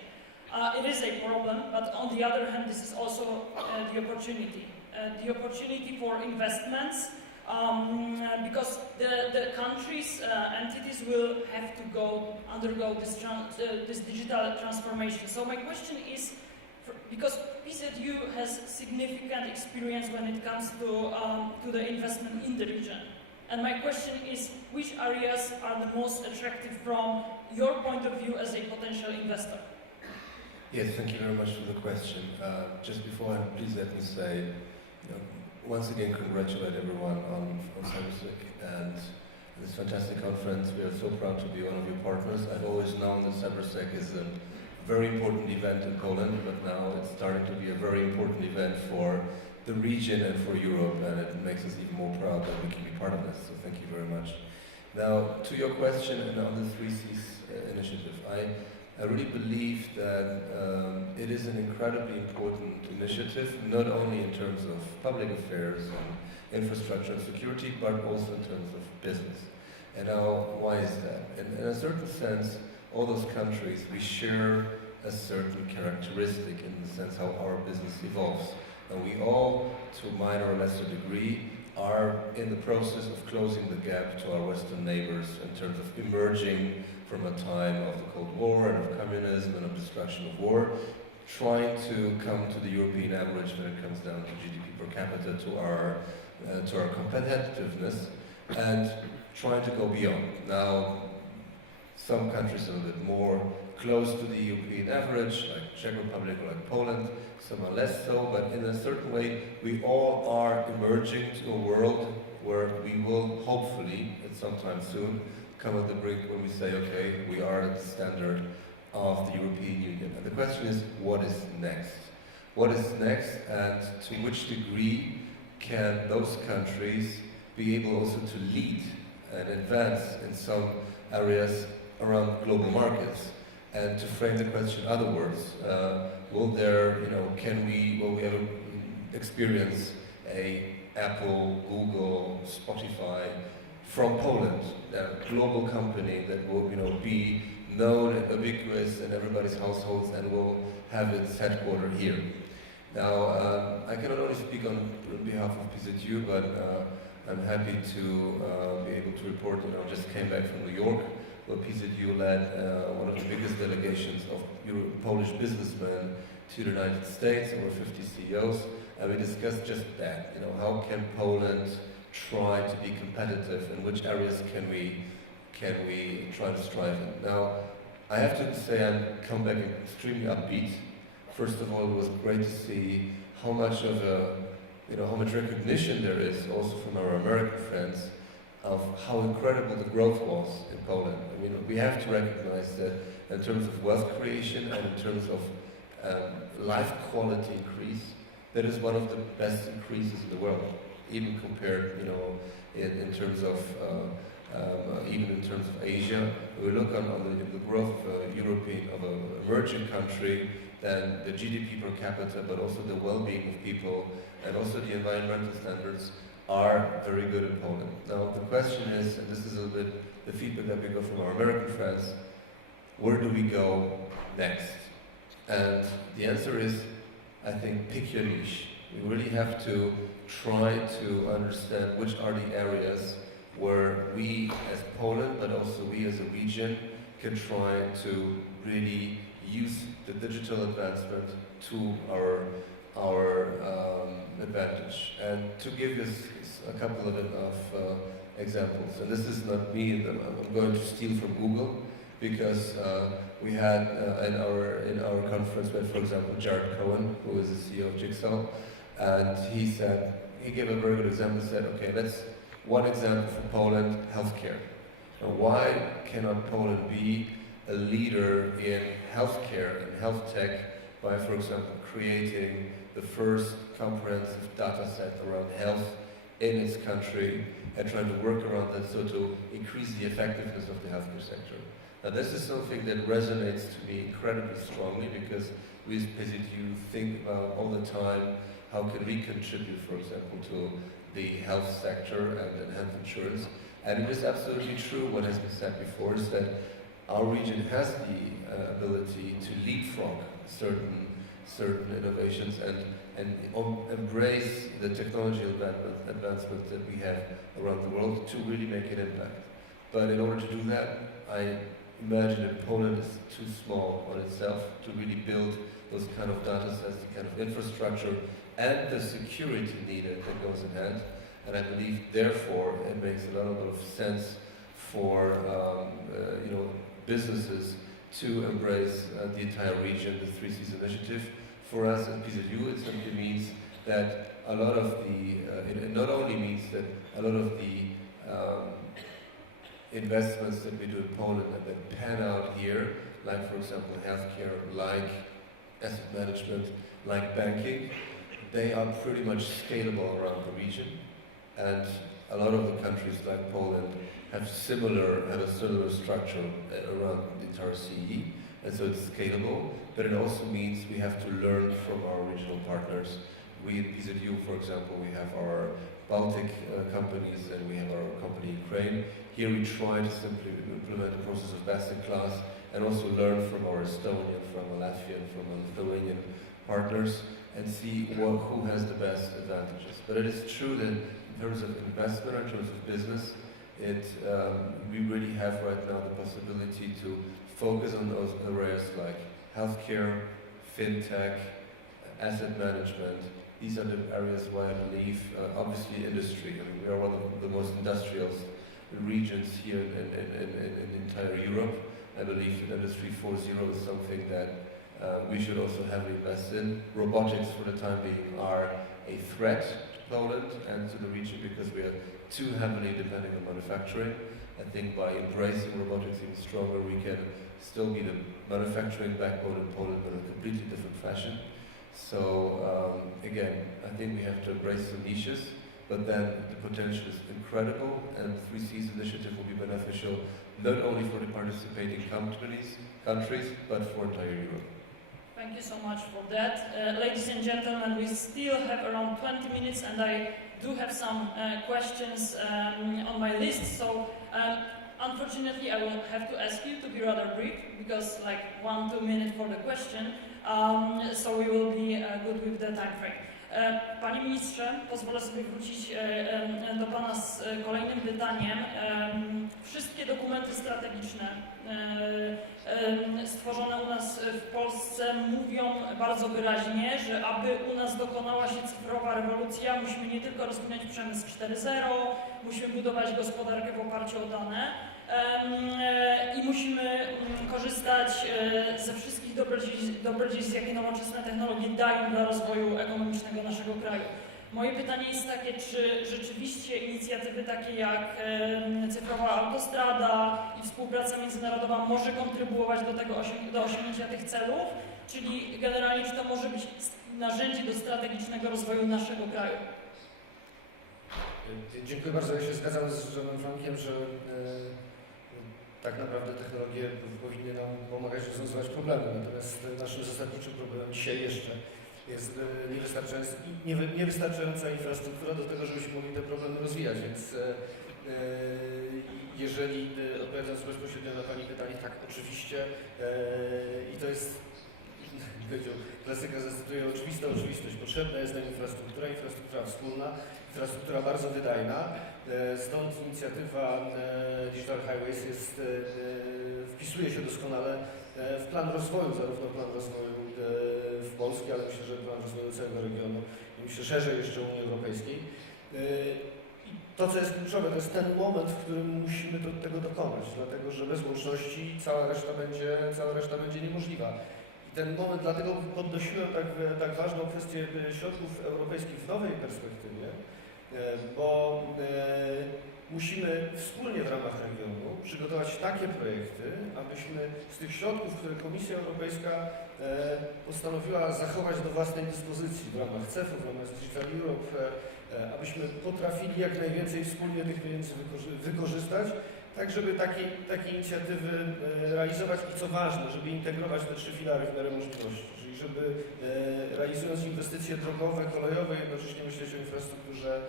It is a problem, but on the other hand, this is also the opportunity. The opportunity for investments, because the countries, entities will have to undergo this digital transformation. So my question is, because PZU has significant experience when it comes to the investment in the region, And my question is, which areas are the most attractive from your point of view as a potential investor? Yes, thank you very much for the question. Just before, please let me say, once again, congratulate everyone on Cybersec and this fantastic conference. We are so proud to be one of your partners. I've always known that Cybersec is a very important event in Poland, but now it's starting to be a very important event for the region and for Europe, and it makes us even more proud that we can be part of this. So thank you very much. Now, to your question on the 3Cs initiative, I really believe that it is an incredibly important initiative, not only in terms of public affairs and infrastructure and security, but also in terms of business. And now, why is that? In a certain sense, all those countries, we share a certain characteristic in the sense how our business evolves. And we all, to a minor or lesser degree, are in the process of closing the gap to our Western neighbors in terms of emerging from a time of the Cold War and of communism and of destruction of war, trying to come to the European average when it comes down to GDP per capita, to our competitiveness, and trying to go beyond. Now, some countries are a little bit more close to the European average, like Czech Republic or like Poland, some are less so, but in a certain way, we all are emerging to a world where we will hopefully, at some time soon, come at the brink when we say, okay, we are at the standard of the European Union. And the question is, what is next? What is next, and to which degree can those countries be able also to lead and advance in some areas around global markets? And to frame the question in other words, will we ever experience a Apple, Google, Spotify from Poland, a global company that will be known and ubiquitous in everybody's households and will have its headquarters here? Now, I cannot only speak on behalf of PZU, but I'm happy to be able to report that I just came back from New York, where PZU led one of the biggest delegations of Polish businessmen to the United States, over 50 CEOs, and we discussed just that. How can Poland try to be competitive, and which areas can we try to strive in? Now, I have to say I come back extremely upbeat. First of all, it was great to see how much recognition there is also from our American friends of how incredible the growth was in Poland. We have to recognize that in terms of wealth creation and in terms of life quality increase, that is one of the best increases in the world, even compared, in terms of Asia. We look on the growth of an emerging country, then the GDP per capita, but also the well-being of people, and also the environmental standards are very good in Poland. Now the question is, and this is a little bit the feedback that we got from our American friends, where do we go next? And the answer is, I think, pick your niche. We really have to try to understand which are the areas where we as Poland, but also we as a region, can try to really use the digital advancement to our advantage. And to give you a couple of examples, and this is not me, I'm going to steal from Google, because we had in our conference with, for example, Jared Cohen, who is the CEO of Jigsaw, and he gave a very good example. He said, okay, that's one example for Poland, healthcare. Now, why cannot Poland be a leader in healthcare and health tech by, for example, creating the first comprehensive data set around health in its country and trying to work around that so to increase the effectiveness of the healthcare sector? Now, this is something that resonates to me incredibly strongly, because we as PZU think about all the time how can we contribute, for example, to the health sector and health insurance. And it is absolutely true what has been said before, is that our region has the ability to leapfrog certain innovations and embrace the technological advancements that we have around the world to really make an impact. But in order to do that, I imagine that Poland is too small on itself to really build those kind of data sets, the kind of infrastructure, and the security needed that goes in hand. And I believe, therefore, it makes a lot of sense for businesses to embrace the entire region, the 3Cs initiative. For us at PZU, it simply means that a lot of the, it not only means that a lot of the investments that we do in Poland and that pan out here, like for example healthcare, like asset management, like banking, they are pretty much scalable around the region. And a lot of the countries like Poland have a similar structure around the entire CE, and so it's scalable, but it also means we have to learn from our regional partners. We at PZU, for example, we have our Baltic companies and we have our company Ukraine. Here we try to simply implement a process of best in class and also learn from our Estonian, from our Latvian, from our Lithuanian partners and see who has the best advantages. But it is true that in terms of investment, in terms of business, we really have right now the possibility to focus on those areas like healthcare, fintech, asset management. These are the areas where I believe, obviously industry. I mean, we are one of the most industrial regions here in entire Europe. I believe that Industry 4.0 is something that we should also heavily invest in. Robotics for the time being are a threat to Poland and to the region because we are too heavily depending on manufacturing. I think by embracing robotics even stronger, we can still be the manufacturing backbone in Poland in a completely different fashion. So again, I think we have to embrace some niches, but then the potential is incredible, and 3Cs initiative will be beneficial not only for the participating countries, but for entire Europe. Thank you so much for that. Ladies and gentlemen, we still have around 20 minutes and I do have some questions on my list. So unfortunately, I will have to ask you to be rather brief because like 1-2 minutes for the question. So we will be good with the time frame. Panie ministrze, pozwolę sobie wrócić do Pana z kolejnym pytaniem. Wszystkie dokumenty strategiczne stworzone u nas w Polsce mówią bardzo wyraźnie, że aby u nas dokonała się cyfrowa rewolucja, musimy nie tylko rozwinąć przemysł 4.0, musimy budować gospodarkę w oparciu o dane i musimy korzystać ze wszystkich dobrodziejstw, jakie nowoczesne technologie dają dla rozwoju ekonomicznego naszego kraju. Moje pytanie jest takie, czy rzeczywiście inicjatywy takie jak cyfrowa autostrada i współpraca międzynarodowa może kontrybuować do osiągnięcia tych celów, czyli generalnie czy to może być narzędzie do strategicznego rozwoju naszego kraju? Dziękuję bardzo. Ja się zgadzam z Johnem Frankiem, że tak naprawdę technologie powinny nam pomagać rozwiązywać problemy, natomiast naszym zasadniczym problemem dzisiaj jeszcze jest niewystarczająca infrastruktura do tego, żebyśmy mogli te problemy rozwijać, więc jeżeli odpowiadając bezpośrednio na Pani pytanie, tak, oczywiście i to jest, klasyka zacytuję, oczywista oczywistość. Potrzebna jest nam infrastruktura wspólna, infrastruktura bardzo wydajna, stąd inicjatywa Digital Highways wpisuje się doskonale w plan rozwoju, zarówno plan rozwoju w Polsce, ale myślę, że plan rozwoju całego regionu i myślę szerzej jeszcze Unii Europejskiej. I to, co jest kluczowe, to jest ten moment, w którym musimy tego dokonać, dlatego że bez łączności cała reszta będzie niemożliwa. I ten moment, dlatego podnosiłem tak ważną kwestię środków europejskich w nowej perspektywie, bo musimy wspólnie w ramach regionu przygotować takie projekty, abyśmy z tych środków, które Komisja Europejska postanowiła zachować do własnej dyspozycji w ramach CEF-u, w ramach Digital Europe, abyśmy potrafili jak najwięcej wspólnie tych pieniędzy wykorzystać, tak żeby takie inicjatywy realizować i co ważne, żeby integrować te 3 filary w miarę możliwości, czyli żeby realizując inwestycje drogowe, kolejowe, jednocześnie myśleć o infrastrukturze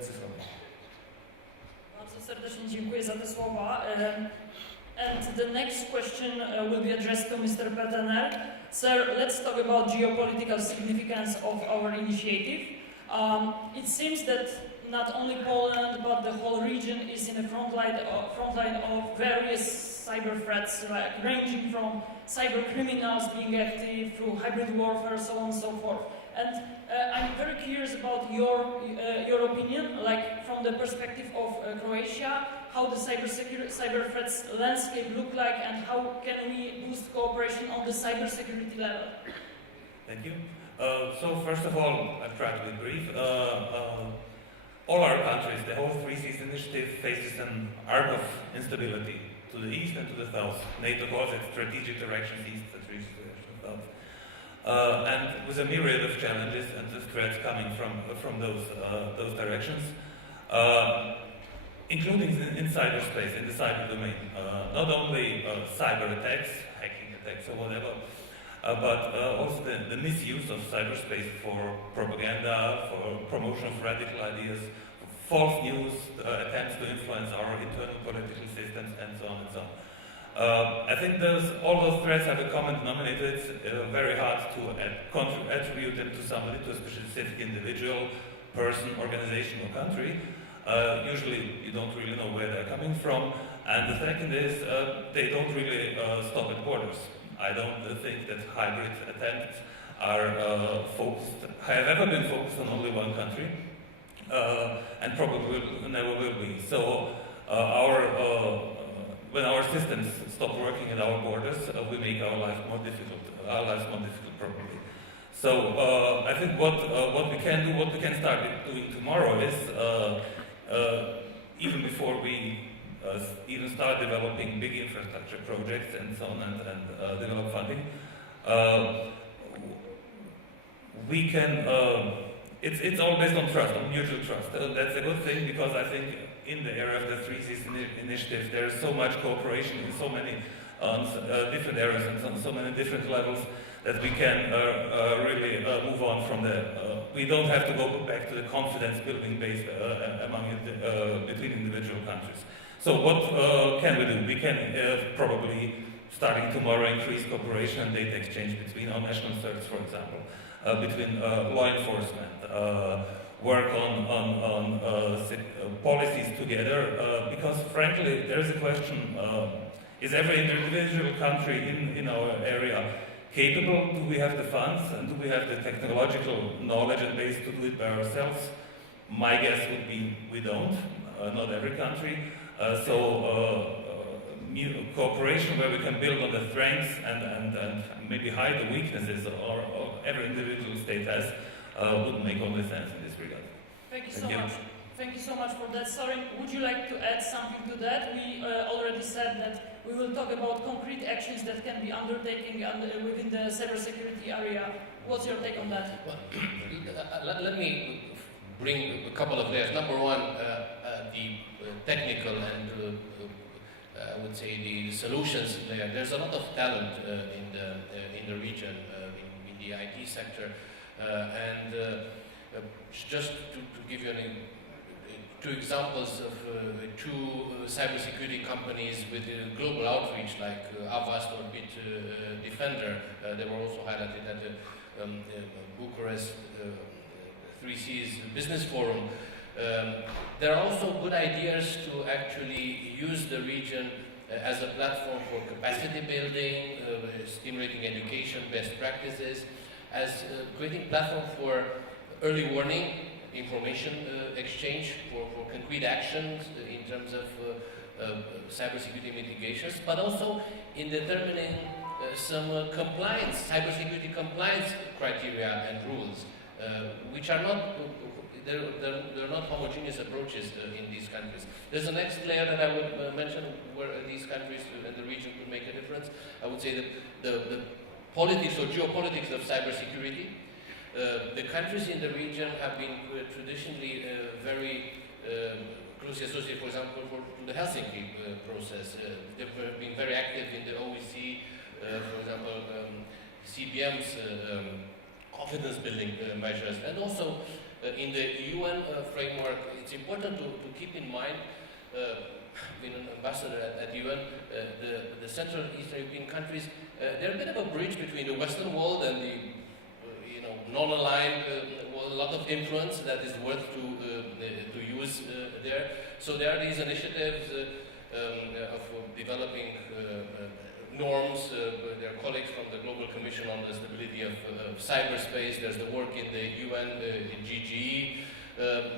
cyfrowej. Bardzo serdecznie dziękuję za te słowa. And the next question will be addressed to Mr. Petener. Sir, let's talk about geopolitical significance of our initiative. It seems that not only Poland, but the whole region is in the front line of various cyber threats, like ranging from cyber criminals being active through hybrid warfare, so on and so forth. And I'm very curious about your opinion, like from the perspective of Croatia, how the cyber threats landscape look like, and how can we boost cooperation on the cybersecurity level? Thank you. So first of all, I've tried to be brief. All our countries, the whole Three Seas initiative faces an arc of instability to the east and to the south. NATO calls it strategic directions east and strategic directions south. And with a myriad of challenges and the threats coming from those directions, including in cyberspace, in the cyber domain. Not only cyber attacks, hacking attacks or whatever, but also the misuse of cyberspace for propaganda, for promotion of radical ideas, false news, attempts to influence our internal political systems, and so on and so on. I think all those threats have a common denominator. It's very hard to attribute them to somebody, to a specific individual, person, organization, or country. Usually you don't really know where they're coming from. And the second is they don't really stop at borders. I don't think that hybrid attempts are have ever been focused on only one country, and probably never will be. So when our systems stop working at our borders, we make our lives more difficult. Probably. So I think what we can do, what we can start doing tomorrow is even before we even start developing big infrastructure projects and so on and develop funding, we can. It's all based on trust, on mutual trust. That's a good thing, because I think in the area of the Three Seas initiative, there is so much cooperation in so many different areas and on so many different levels that we can really move on from there. We don't have to go back to the confidence building based between individual countries. So what can we do? We can probably, starting tomorrow, increase cooperation and data exchange between our national service, for example, between law enforcement, work on policies together, because frankly, there's a question, is every individual country in our area capable? Do we have the funds, and do we have the technological knowledge and base to do it by ourselves? My guess would be we don't, not every country. Cooperation where we can build on the strengths and maybe hide the weaknesses or every individual state has would make only sense in this regard. Thank you so much. Thank you so much for that. Sorin, would you like to add something to that? We already said that we will talk about concrete actions that can be undertaken within the cybersecurity area. What's your take on that? Well, let me bring a couple of layers. Number one, the technical and I would say the solutions layer. There's a lot of talent in the region, in the IT sector, and just to give you two examples of two cybersecurity companies with global outreach, like Avast or Bitdefender. They were also highlighted at the Bucharest Three Seas Business Forum. There are also good ideas to actually use the region as a platform for capacity building, stimulating education, best practices, as creating a platform for early warning, information exchange for concrete actions in terms of cybersecurity mitigations, but also in determining some compliance, cybersecurity compliance criteria and rules, which are not they're not homogeneous approaches in these countries. There's a next layer that I would mention where these countries and the region could make a difference. I would say that the politics or geopolitics of cybersecurity. The countries in the region have been traditionally very closely associated, for example, to the Helsinki process. They've been very active in the OEC, for example, CBM's confidence building measures, and also in the UN framework. It's important to keep in mind, being an ambassador at UN, the Central and Eastern European countries, they're a bit of a bridge between the Western world and the non-aligned, a lot of influence that is worth to use there. So there are these initiatives developing norms. There are colleagues from the Global Commission on the Stability of Cyberspace. There's the work in the UN, in GGE.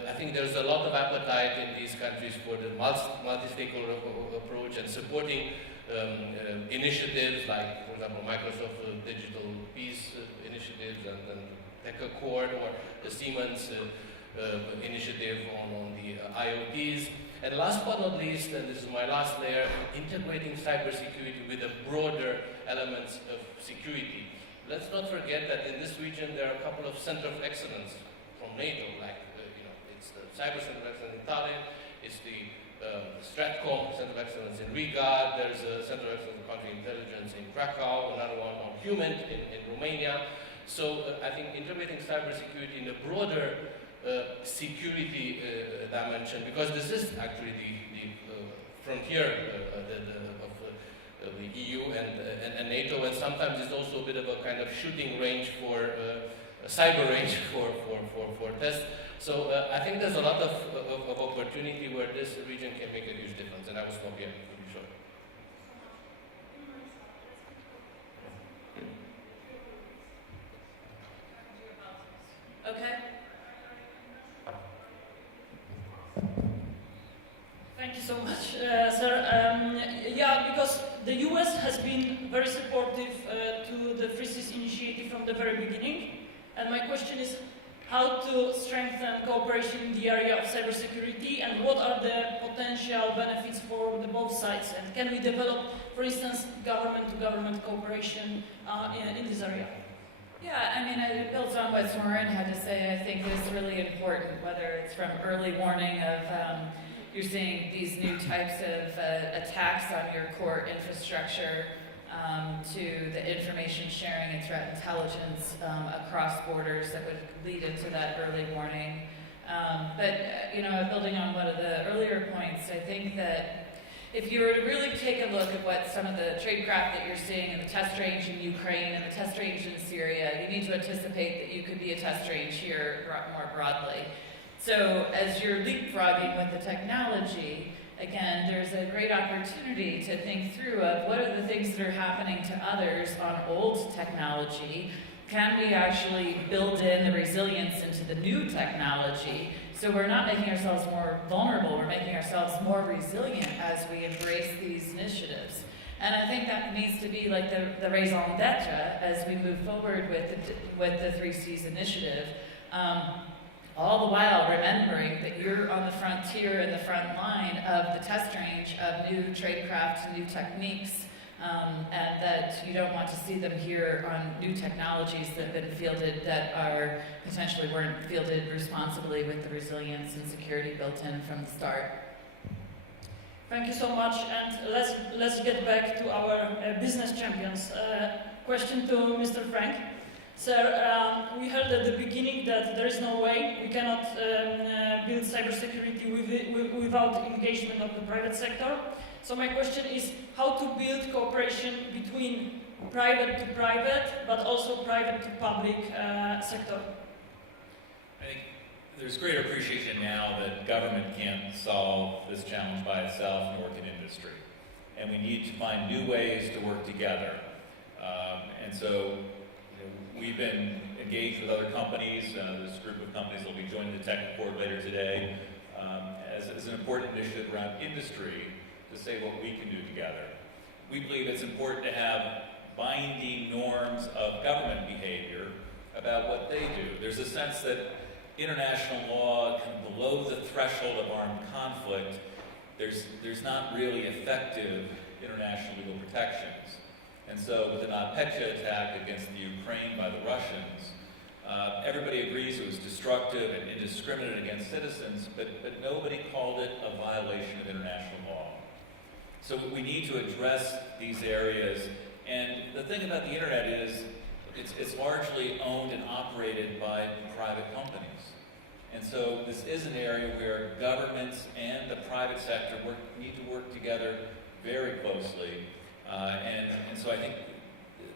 I think there's a lot of appetite in these countries for the multi-stakeholder approach and supporting initiatives like, for example, Microsoft Digital Peace initiatives and Tech Accord, or the Siemens initiative on the IoTs. And last but not least, and this is my last layer, integrating cybersecurity with the broader elements of security. Let's not forget that in this region there are a couple of centers of excellence from NATO, like it's the Cyber Center of Excellence in Tallinn, it's the Stratcom Center of Excellence in Riga, there's a Center of Excellence in Counterintelligence in Krakow, another one on human in Romania. So I think integrating cybersecurity in a broader security dimension, because this is actually the frontier of the EU and NATO, and sometimes it's also a bit of a kind of shooting range for a cyber range for tests. So I think there's a lot of opportunity where this region can make a huge difference, and I will stop here to be sure. Okay. Thank you so much, sir. Yeah, because the US has been very supportive to the Free Seas initiative from the very beginning. And my question is how to strengthen cooperation in the area of cybersecurity, and what are the potential benefits for the both sides? And can we develop, for instance, government-to-government cooperation in this area? Yeah, I mean, it builds on what Soren had to say. I think is really important, whether it's from early warning of you're seeing these new types of attacks on your core infrastructure, to the information sharing and threat intelligence across borders that would lead into that early warning. Building on one of the earlier points, I think that if you were to really take a look at what some of the tradecraft that you're seeing in the test range in Ukraine and the test range in Syria, you need to anticipate that you could be a test range here more broadly. So as you're leapfrogging with the technology, again, there's a great opportunity to think through of what are the things that are happening to others on old technology. Can we actually build in the resilience into the new technology? So we're not making ourselves more vulnerable, we're making ourselves more resilient as we embrace these initiatives. And I think that needs to be like the raison d'etre as we move forward with the 3Cs initiative. All the while remembering that you're on the frontier and the front line of the test range of new tradecraft, new techniques, and that you don't want to see them here on new technologies that have been fielded that are potentially weren't fielded responsibly with the resilience and security built in from the start. Thank you so much, and let's get back to our business champions. Question to Mr. Frank. Sir, we heard at the beginning that there is no way we cannot build cybersecurity without engagement of the private sector. So my question is how to build cooperation between private to private, but also private to public sector. I think there's greater appreciation now that government can't solve this challenge by itself, nor can industry. And we need to find new ways to work together. We've been engaged with other companies. This group of companies will be joining the Tech Accord later today as an important initiative around industry to say what we can do together. We believe it's important to have binding norms of government behavior about what they do. There's a sense that international law, kind of below the threshold of armed conflict, there's not really effective international legal protections. And so with the NotPetya attack against the Ukraine by the Russians, everybody agrees it was destructive and indiscriminate against citizens, but nobody called it a violation of international law. So we need to address these areas. And the thing about the internet is it's largely owned and operated by private companies. And so this is an area where governments and the private sector need to work together very closely. And so I think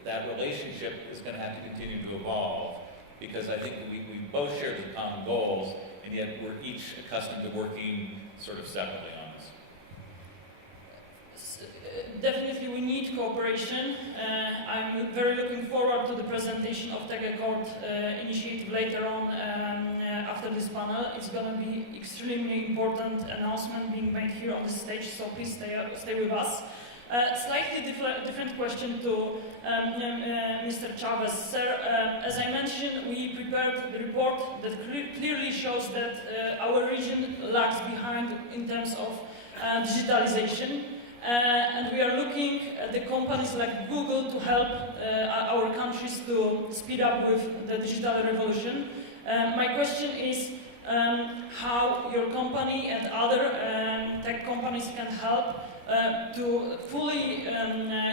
that relationship is going to have to continue to evolve, because I think we both share the common goals, and yet we're each accustomed to working sort of separately on this. definitely we need cooperation. I'm very looking forward to the presentation of Tech Accord initiative later on after this panel. It's going to be extremely important announcement being made here on the stage, so please stay with us. Slightly different question to Mr. Chavez. Sir, as I mentioned, we prepared a report that clearly shows that our region lags behind in terms of digitalization. And we are looking at the companies like Google to help our countries to speed up with the digital revolution. My question is how your company and other tech companies can help to fully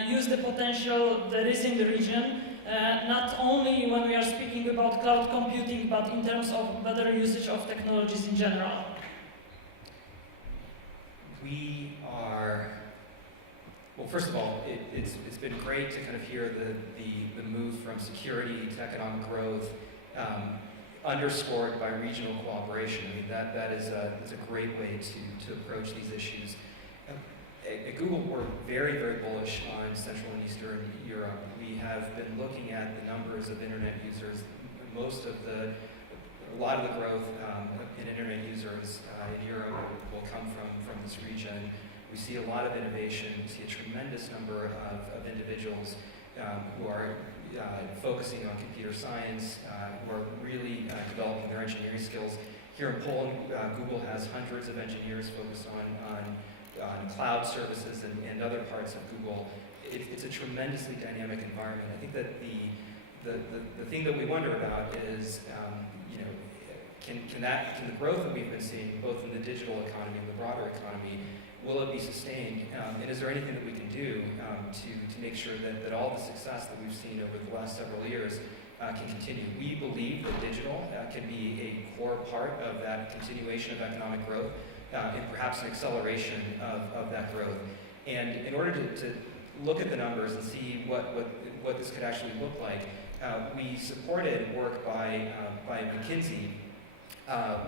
use the potential that is in the region, not only when we are speaking about cloud computing, but in terms of better usage of technologies in general. We are, well, first of all, it's been great to kind of hear the move from security to economic growth, underscored by regional cooperation. I mean, that is a great way to approach these issues. At Google, we're very, very bullish on Central and Eastern Europe. We have been looking at the numbers of internet users. A lot of the growth in internet users in Europe will come from this region. We see a lot of innovation. We see a tremendous number of individuals who are focusing on computer science, who are really developing their engineering skills. Here in Poland, Google has hundreds of engineers focused on cloud services and other parts of Google. It's a tremendously dynamic environment. I think that the thing that we wonder about is, can the growth that we've been seeing, both in the digital economy and the broader economy, will it be sustained? And is there anything that we can do to make sure that all the success that we've seen over the last several years can continue? We believe that digital can be a core part of that continuation of economic growth. And perhaps an acceleration of that growth. And in order to look at the numbers and see what this could actually look like, we supported work by McKinsey,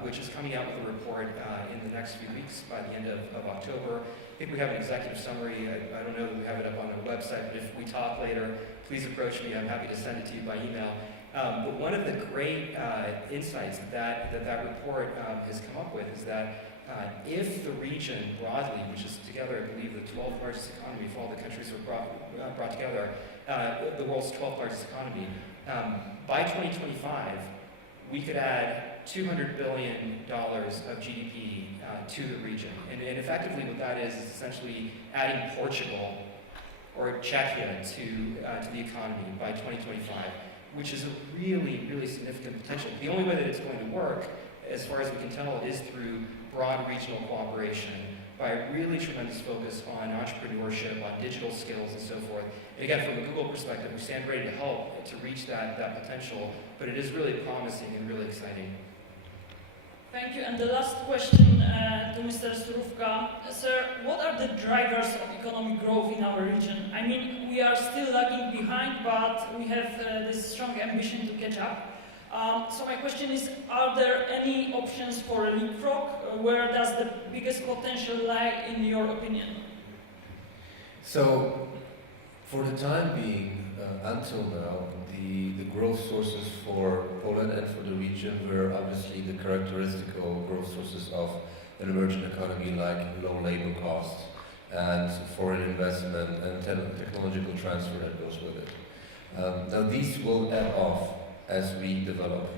which is coming out with a report in the next few weeks by the end of October. I think we have an executive summary. I don't know that we have it up on our website, but if we talk later, please approach me. I'm happy to send it to you by email. But one of the great insights that report has come up with is that if the region broadly, which is together, I believe, the 12th largest economy, if all the countries were brought together, the world's 12th largest economy, by 2025, we could add $200 billion of GDP to the region. And effectively what that is essentially adding Portugal or Czechia to the economy by 2025, which is a really, really significant potential. The only way that it's going to work, as far as we can tell, is through broad regional cooperation, by a really tremendous focus on entrepreneurship, on digital skills, and so forth. And again, from a Google perspective, we stand ready to help to reach that potential, but it is really promising and really exciting. Thank you. And the last question to Mr. Surówka. Sir, what are the drivers of economic growth in our region? I mean, we are still lagging behind, but we have this strong ambition to catch up. So my question is, are there any options for a leapfrog? Where does the biggest potential lie, in your opinion? So, for the time being, until now, the growth sources for Poland and for the region were obviously the characteristical growth sources of an emerging economy, like low labor costs and foreign investment and technological transfer that goes with it. Now these will ebb off as we develop,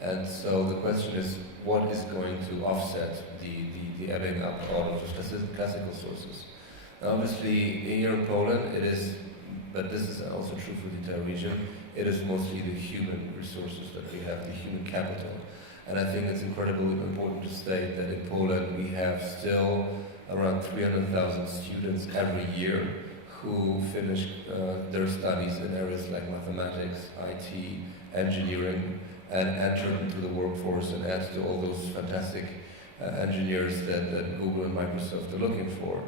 and so the question is, what is going to offset the ebbing up out of the classical sources? Now, obviously, here in Poland, it is, but this is also true for the entire region, it is mostly the human resources that we have, the human capital. And I think it's incredibly important to state that in Poland we have still around 300,000 students every year who finish their studies in areas like mathematics, IT, engineering, and enter into the workforce and add to all those fantastic engineers that Google and Microsoft are looking for.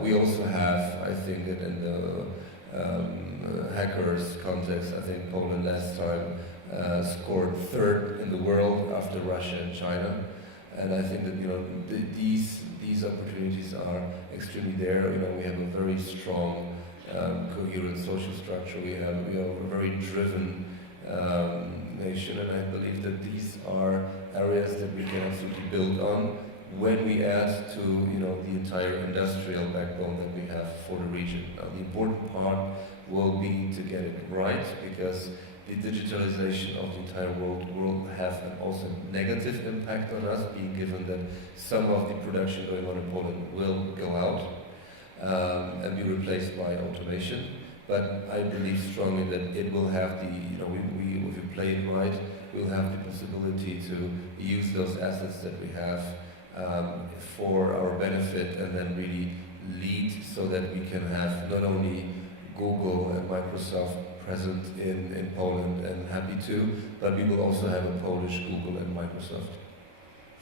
We also have, I think, in the hackers context, I think Poland last time scored third in the world after Russia and China. And I think that these opportunities are extremely there. We have a very strong, coherent social structure. We have a very driven nation, and I believe that these are areas that we can absolutely build on when we add to the entire industrial backbone that we have for the region. Now, the important part will be to get it right, because the digitalization of the entire world will have an also negative impact on us, being given that some of the production going on in Poland will go out and be replaced by automation. But I believe strongly that it will have the, if we play it right, we'll have the possibility to use those assets that we have for our benefit, and then really lead so that we can have not only Google and Microsoft present in Poland, and happy to, but we will also have a Polish Google and Microsoft.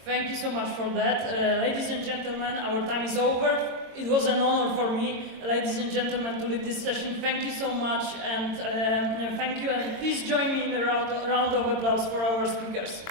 Thank you so much for that. Ladies and gentlemen, our time is over. It was an honor for me, ladies and gentlemen, to lead this session. Thank you so much, and thank you, and please join me in a round of applause for our speakers.